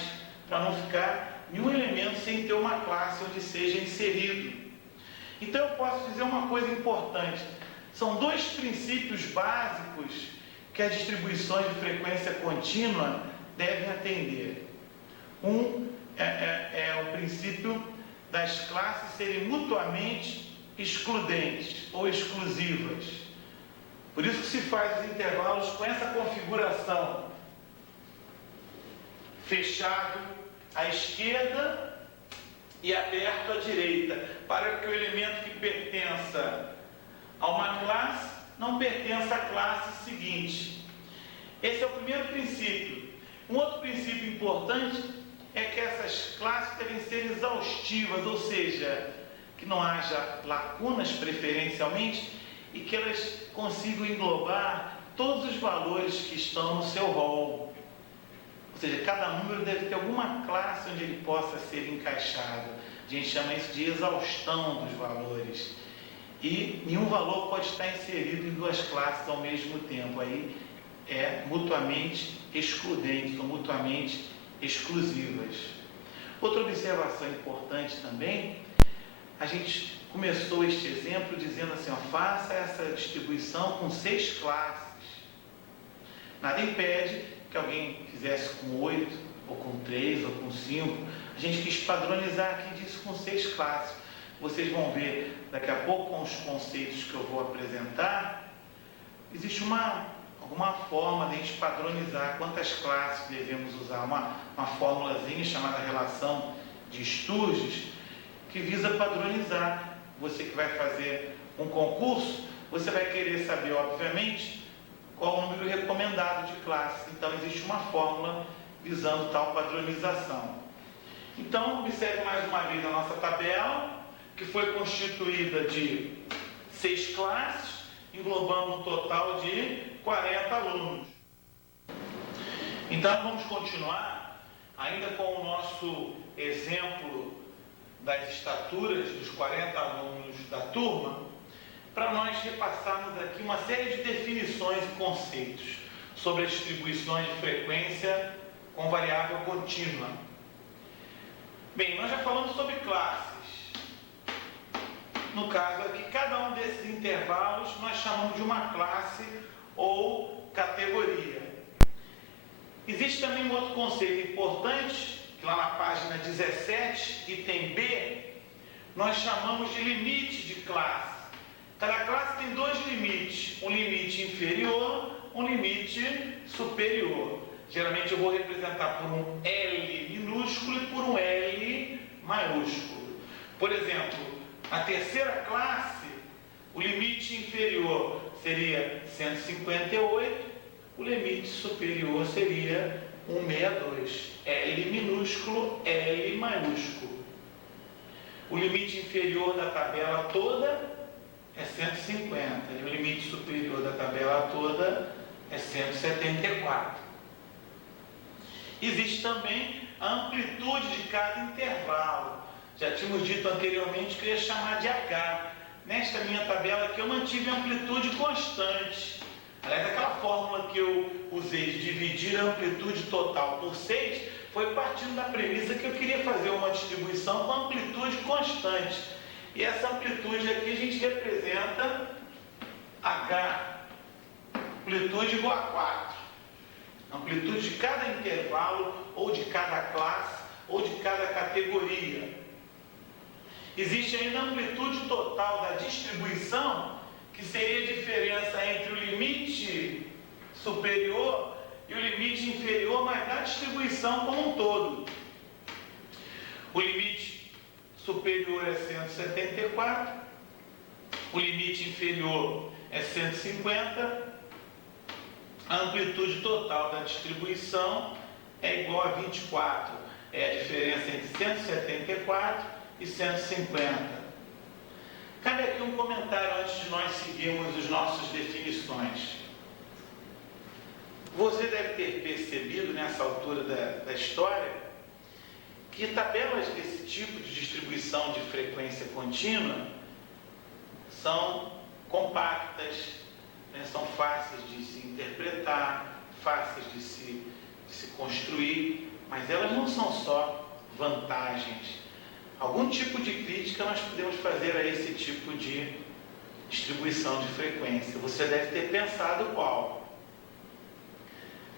para não ficar nenhum elemento sem ter uma classe onde seja inserido. Então eu posso dizer uma coisa importante: são 2 princípios básicos que as distribuições de frequência contínua devem atender. Um é o princípio das classes serem mutuamente excludentes ou exclusivas. Por isso que se faz os intervalos com essa configuração: fechado à esquerda e aberto à direita, para que o elemento que pertença a uma classe não pertença à classe seguinte. Esse é o primeiro princípio. Um outro princípio importante é que essas classes devem ser exaustivas, ou seja, que não haja lacunas preferencialmente, e que elas consigam englobar todos os valores que estão no seu rol. Ou seja, cada número deve ter alguma classe onde ele possa ser encaixado. A gente chama isso de exaustão dos valores. E nenhum valor pode estar inserido em duas classes ao mesmo tempo. Aí é mutuamente excludentes ou mutuamente exclusivas. Outra observação importante também, a gente começou este exemplo dizendo assim, ó, faça essa distribuição com 6 classes. Nada impede que alguém fizesse com 8, ou com 3, ou com 5. A gente quis padronizar aqui disso com 6 classes. Vocês vão ver daqui a pouco com os conceitos que eu vou apresentar, existe alguma forma de a gente padronizar quantas classes devemos usar, uma formulazinha chamada relação de Sturges, que visa padronizar. Você que vai fazer um concurso, você vai querer saber, obviamente, qual o número recomendado de classes. Então, existe uma fórmula visando tal padronização. Então, observe mais uma vez a nossa tabela, que foi constituída de 6 classes, englobando um total de 40 alunos. Então, vamos continuar ainda com o nosso exemplo das estaturas dos 40 alunos da turma, para nós repassarmos aqui uma série de definições e conceitos sobre as distribuições de frequência com variável contínua. Bem, nós já falamos sobre classes. No caso aqui, cada um desses intervalos nós chamamos de uma classe ou categoria. Existe também um outro conceito importante, que lá na página 17, item B, nós chamamos de limite de classe. Cada classe tem 2 limites, um limite inferior, um limite superior. Geralmente eu vou representar por um L minúsculo e por um L maiúsculo. Por exemplo, a terceira classe, o limite inferior seria 158, o limite superior seria 162. L minúsculo, L maiúsculo. O limite inferior da tabela toda é 150 e o limite superior da tabela toda é 174. Existe também a amplitude de cada intervalo. Já tínhamos dito anteriormente que eu ia chamar de H. Nesta minha tabela aqui eu mantive a amplitude constante. Aliás, aquela fórmula que eu usei de dividir a amplitude total por 6 foi partindo da premissa que eu queria fazer uma distribuição com amplitude constante. E essa amplitude aqui a gente representa H, amplitude igual a 4. Amplitude de cada intervalo, ou de cada classe, ou de cada categoria. Existe ainda a amplitude total da distribuição, que seria a diferença entre o limite superior e o limite inferior, mas da distribuição como um todo. O limite superior é 174, o limite inferior é 150, a amplitude total da distribuição é igual a 24, é a diferença entre 174 e 150. Cabe aqui um comentário antes de nós seguirmos as nossas definições. Você deve ter percebido nessa altura da história que tabelas desse tipo de distribuição de frequência contínua são compactas, né, são fáceis de se interpretar, fáceis de se construir, mas elas não são só vantagens. Algum tipo de crítica nós podemos fazer a esse tipo de distribuição de frequência. Você deve ter pensado qual?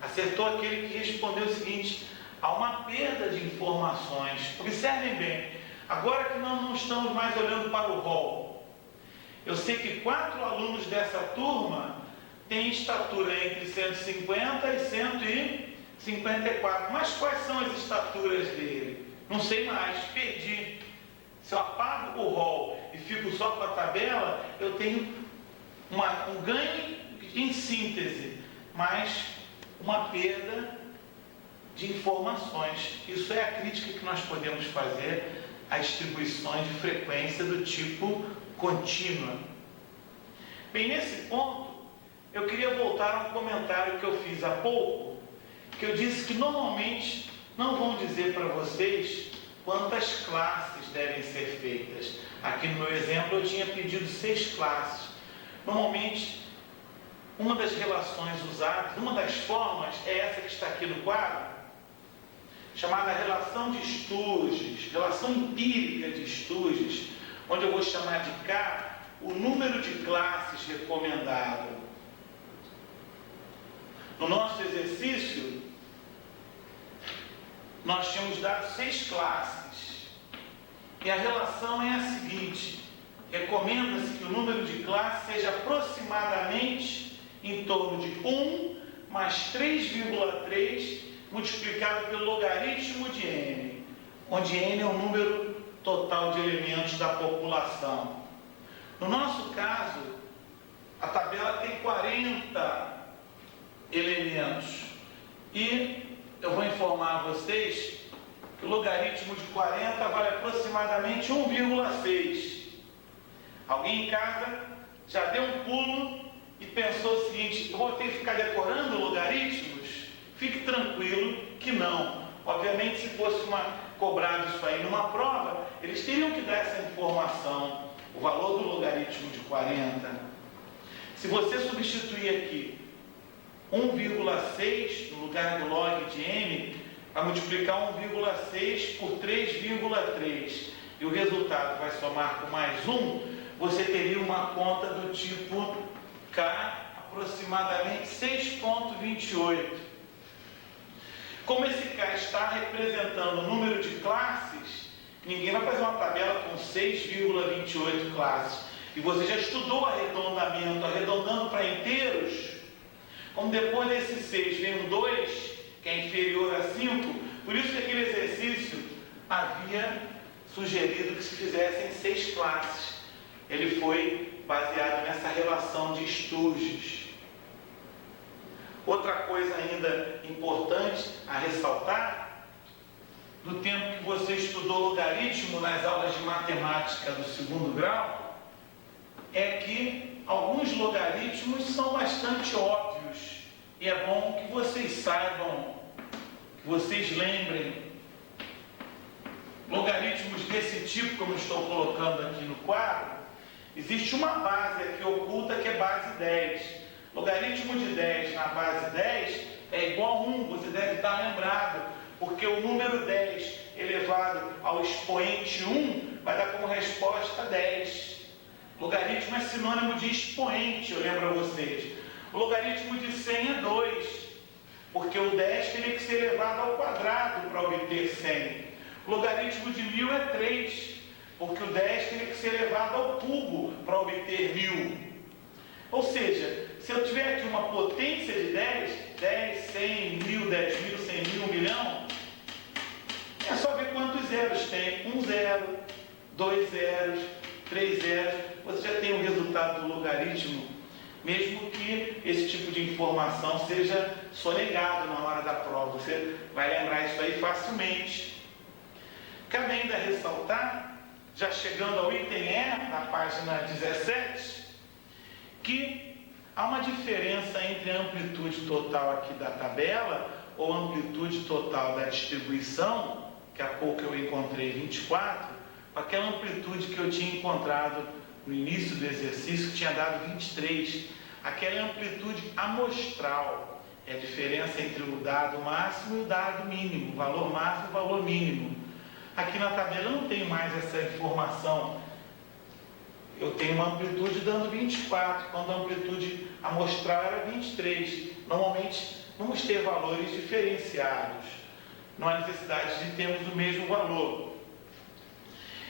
Acertou aquele que respondeu o seguinte: há uma perda de informações. Observem bem, agora que nós não estamos mais olhando para o rol, eu sei que 4 alunos dessa turma têm estatura entre 150 e 154. Mas quais são as estaturas dele? Não sei mais, perdi. Se eu apago o rol e fico só com a tabela, eu tenho um ganho em síntese, mas uma perda de informações. Isso é a crítica que nós podemos fazer às distribuições de frequência do tipo contínua. Bem, nesse ponto, eu queria voltar voltar a um comentário que eu fiz há pouco, que eu disse que normalmente não vão dizer para vocês quantas classes devem ser feitas. Aqui no meu exemplo eu tinha pedido 6 classes. Normalmente, uma das relações usadas, uma das formas é essa que está aqui no quadro, chamada relação de Sturges, relação empírica de Sturges, onde eu vou chamar de K o número de classes recomendado. No nosso exercício, nós tínhamos dado 6 classes. E a relação é a seguinte: recomenda-se que o número de classes seja aproximadamente em torno de 1 mais 3,3 multiplicado pelo logaritmo de n, onde n é o número total de elementos da população. No nosso caso, a tabela tem 40 elementos e eu vou informar a vocês que o logaritmo de 40 vale aproximadamente 1,6. Alguém em casa já deu um pulo e pensou o seguinte: eu vou ter que ficar decorando logaritmos? Fique tranquilo que não. Obviamente, se fosse cobrado isso aí numa prova, eles teriam que dar essa informação, o valor do logaritmo de 40. Se você substituir aqui 1,6 no lugar do log de n, vai multiplicar 1,6 por 3,3 e o resultado vai somar com mais 1, você teria uma conta do tipo K, aproximadamente 6,28. Como esse K está representando o número de classes, ninguém vai fazer uma tabela com 6,28 classes. E você já estudou arredondamento, arredondando para inteiros. Como depois desse 6 vem um 2, que é inferior a 5, por isso que aquele exercício havia sugerido que se fizessem 6 classes. Ele foi baseado nessa relação de Sturges. Outra coisa ainda importante a ressaltar, do tempo que você estudou logaritmo nas aulas de matemática do 2º grau, é que alguns logaritmos são bastante óbvios e é bom que vocês saibam, que vocês lembrem. Logaritmos desse tipo, como eu estou colocando aqui no quadro, existe uma base aqui oculta que é base 10. Logaritmo de 10 na base 10 é igual a 1, você deve estar lembrado, porque o número 10 elevado ao expoente 1 vai dar como resposta 10. Logaritmo é sinônimo de expoente, eu lembro a vocês. O logaritmo de 100 é 2, porque o 10 teria que ser elevado ao quadrado para obter 100. O logaritmo de 1000 é 3, porque o 10 teria que ser elevado ao cubo para obter 1000. Ou seja, se eu tiver aqui uma potência de 10, 10, 100, 1000, 10.000, 100.000, 1 milhão, é só ver quantos zeros tem. 1 zero, 2 zeros, 3 zeros, você já tem o resultado do logaritmo, mesmo que esse tipo de informação seja sonegado na hora da prova. Você vai lembrar isso aí facilmente. Cabe ainda ressaltar, já chegando ao item E, na página 17, que há uma diferença entre a amplitude total aqui da tabela, ou amplitude total da distribuição, que há pouco eu encontrei 24, com aquela amplitude que eu tinha encontrado no início do exercício, que tinha dado 23. Aquela é a amplitude amostral, é a diferença entre o dado máximo e o dado mínimo, o valor máximo e o valor mínimo. Aqui na tabela eu não tenho mais essa informação. Eu tenho uma amplitude dando 24, quando a amplitude amostral era 23. Normalmente vamos ter valores diferenciados. Não há necessidade de termos o mesmo valor.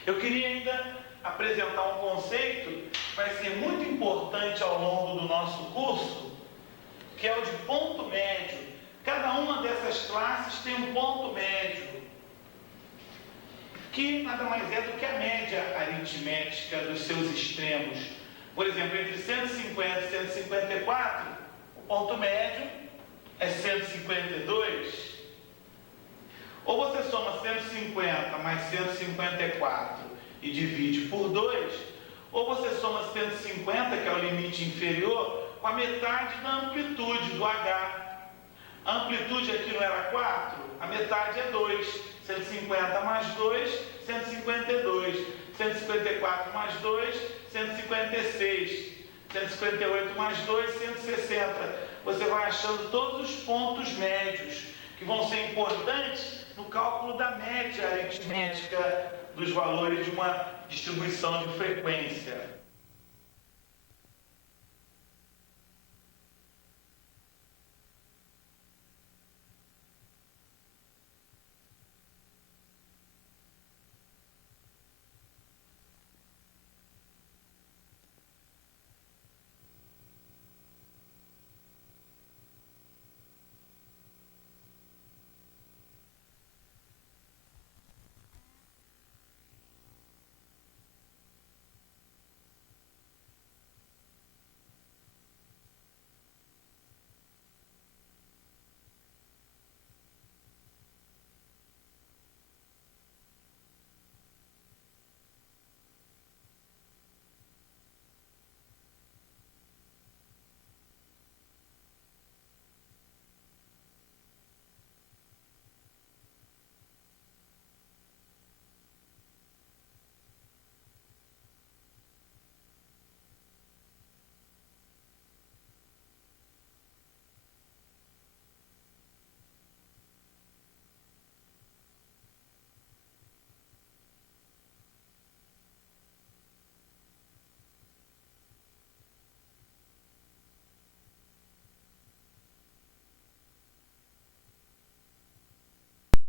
Eu queria ainda apresentar um conceito que vai ser muito importante ao longo do nosso curso, que é o de ponto médio. Cada uma dessas classes tem um ponto médio, que nada mais é do que a média aritmética dos seus extremos. Por exemplo, entre 150 e 154, o ponto médio é 152. Ou você soma 150 mais 154 e divide por 2, ou você soma 150, que é o limite inferior, com a metade da amplitude do H. A amplitude aqui não era 4? A metade é 2. 150 mais 2, 152. 154 mais 2, 156. 158 mais 2, 160. Você vai achando todos os pontos médios que vão ser importantes no cálculo da média aritmética dos valores de uma distribuição de frequência.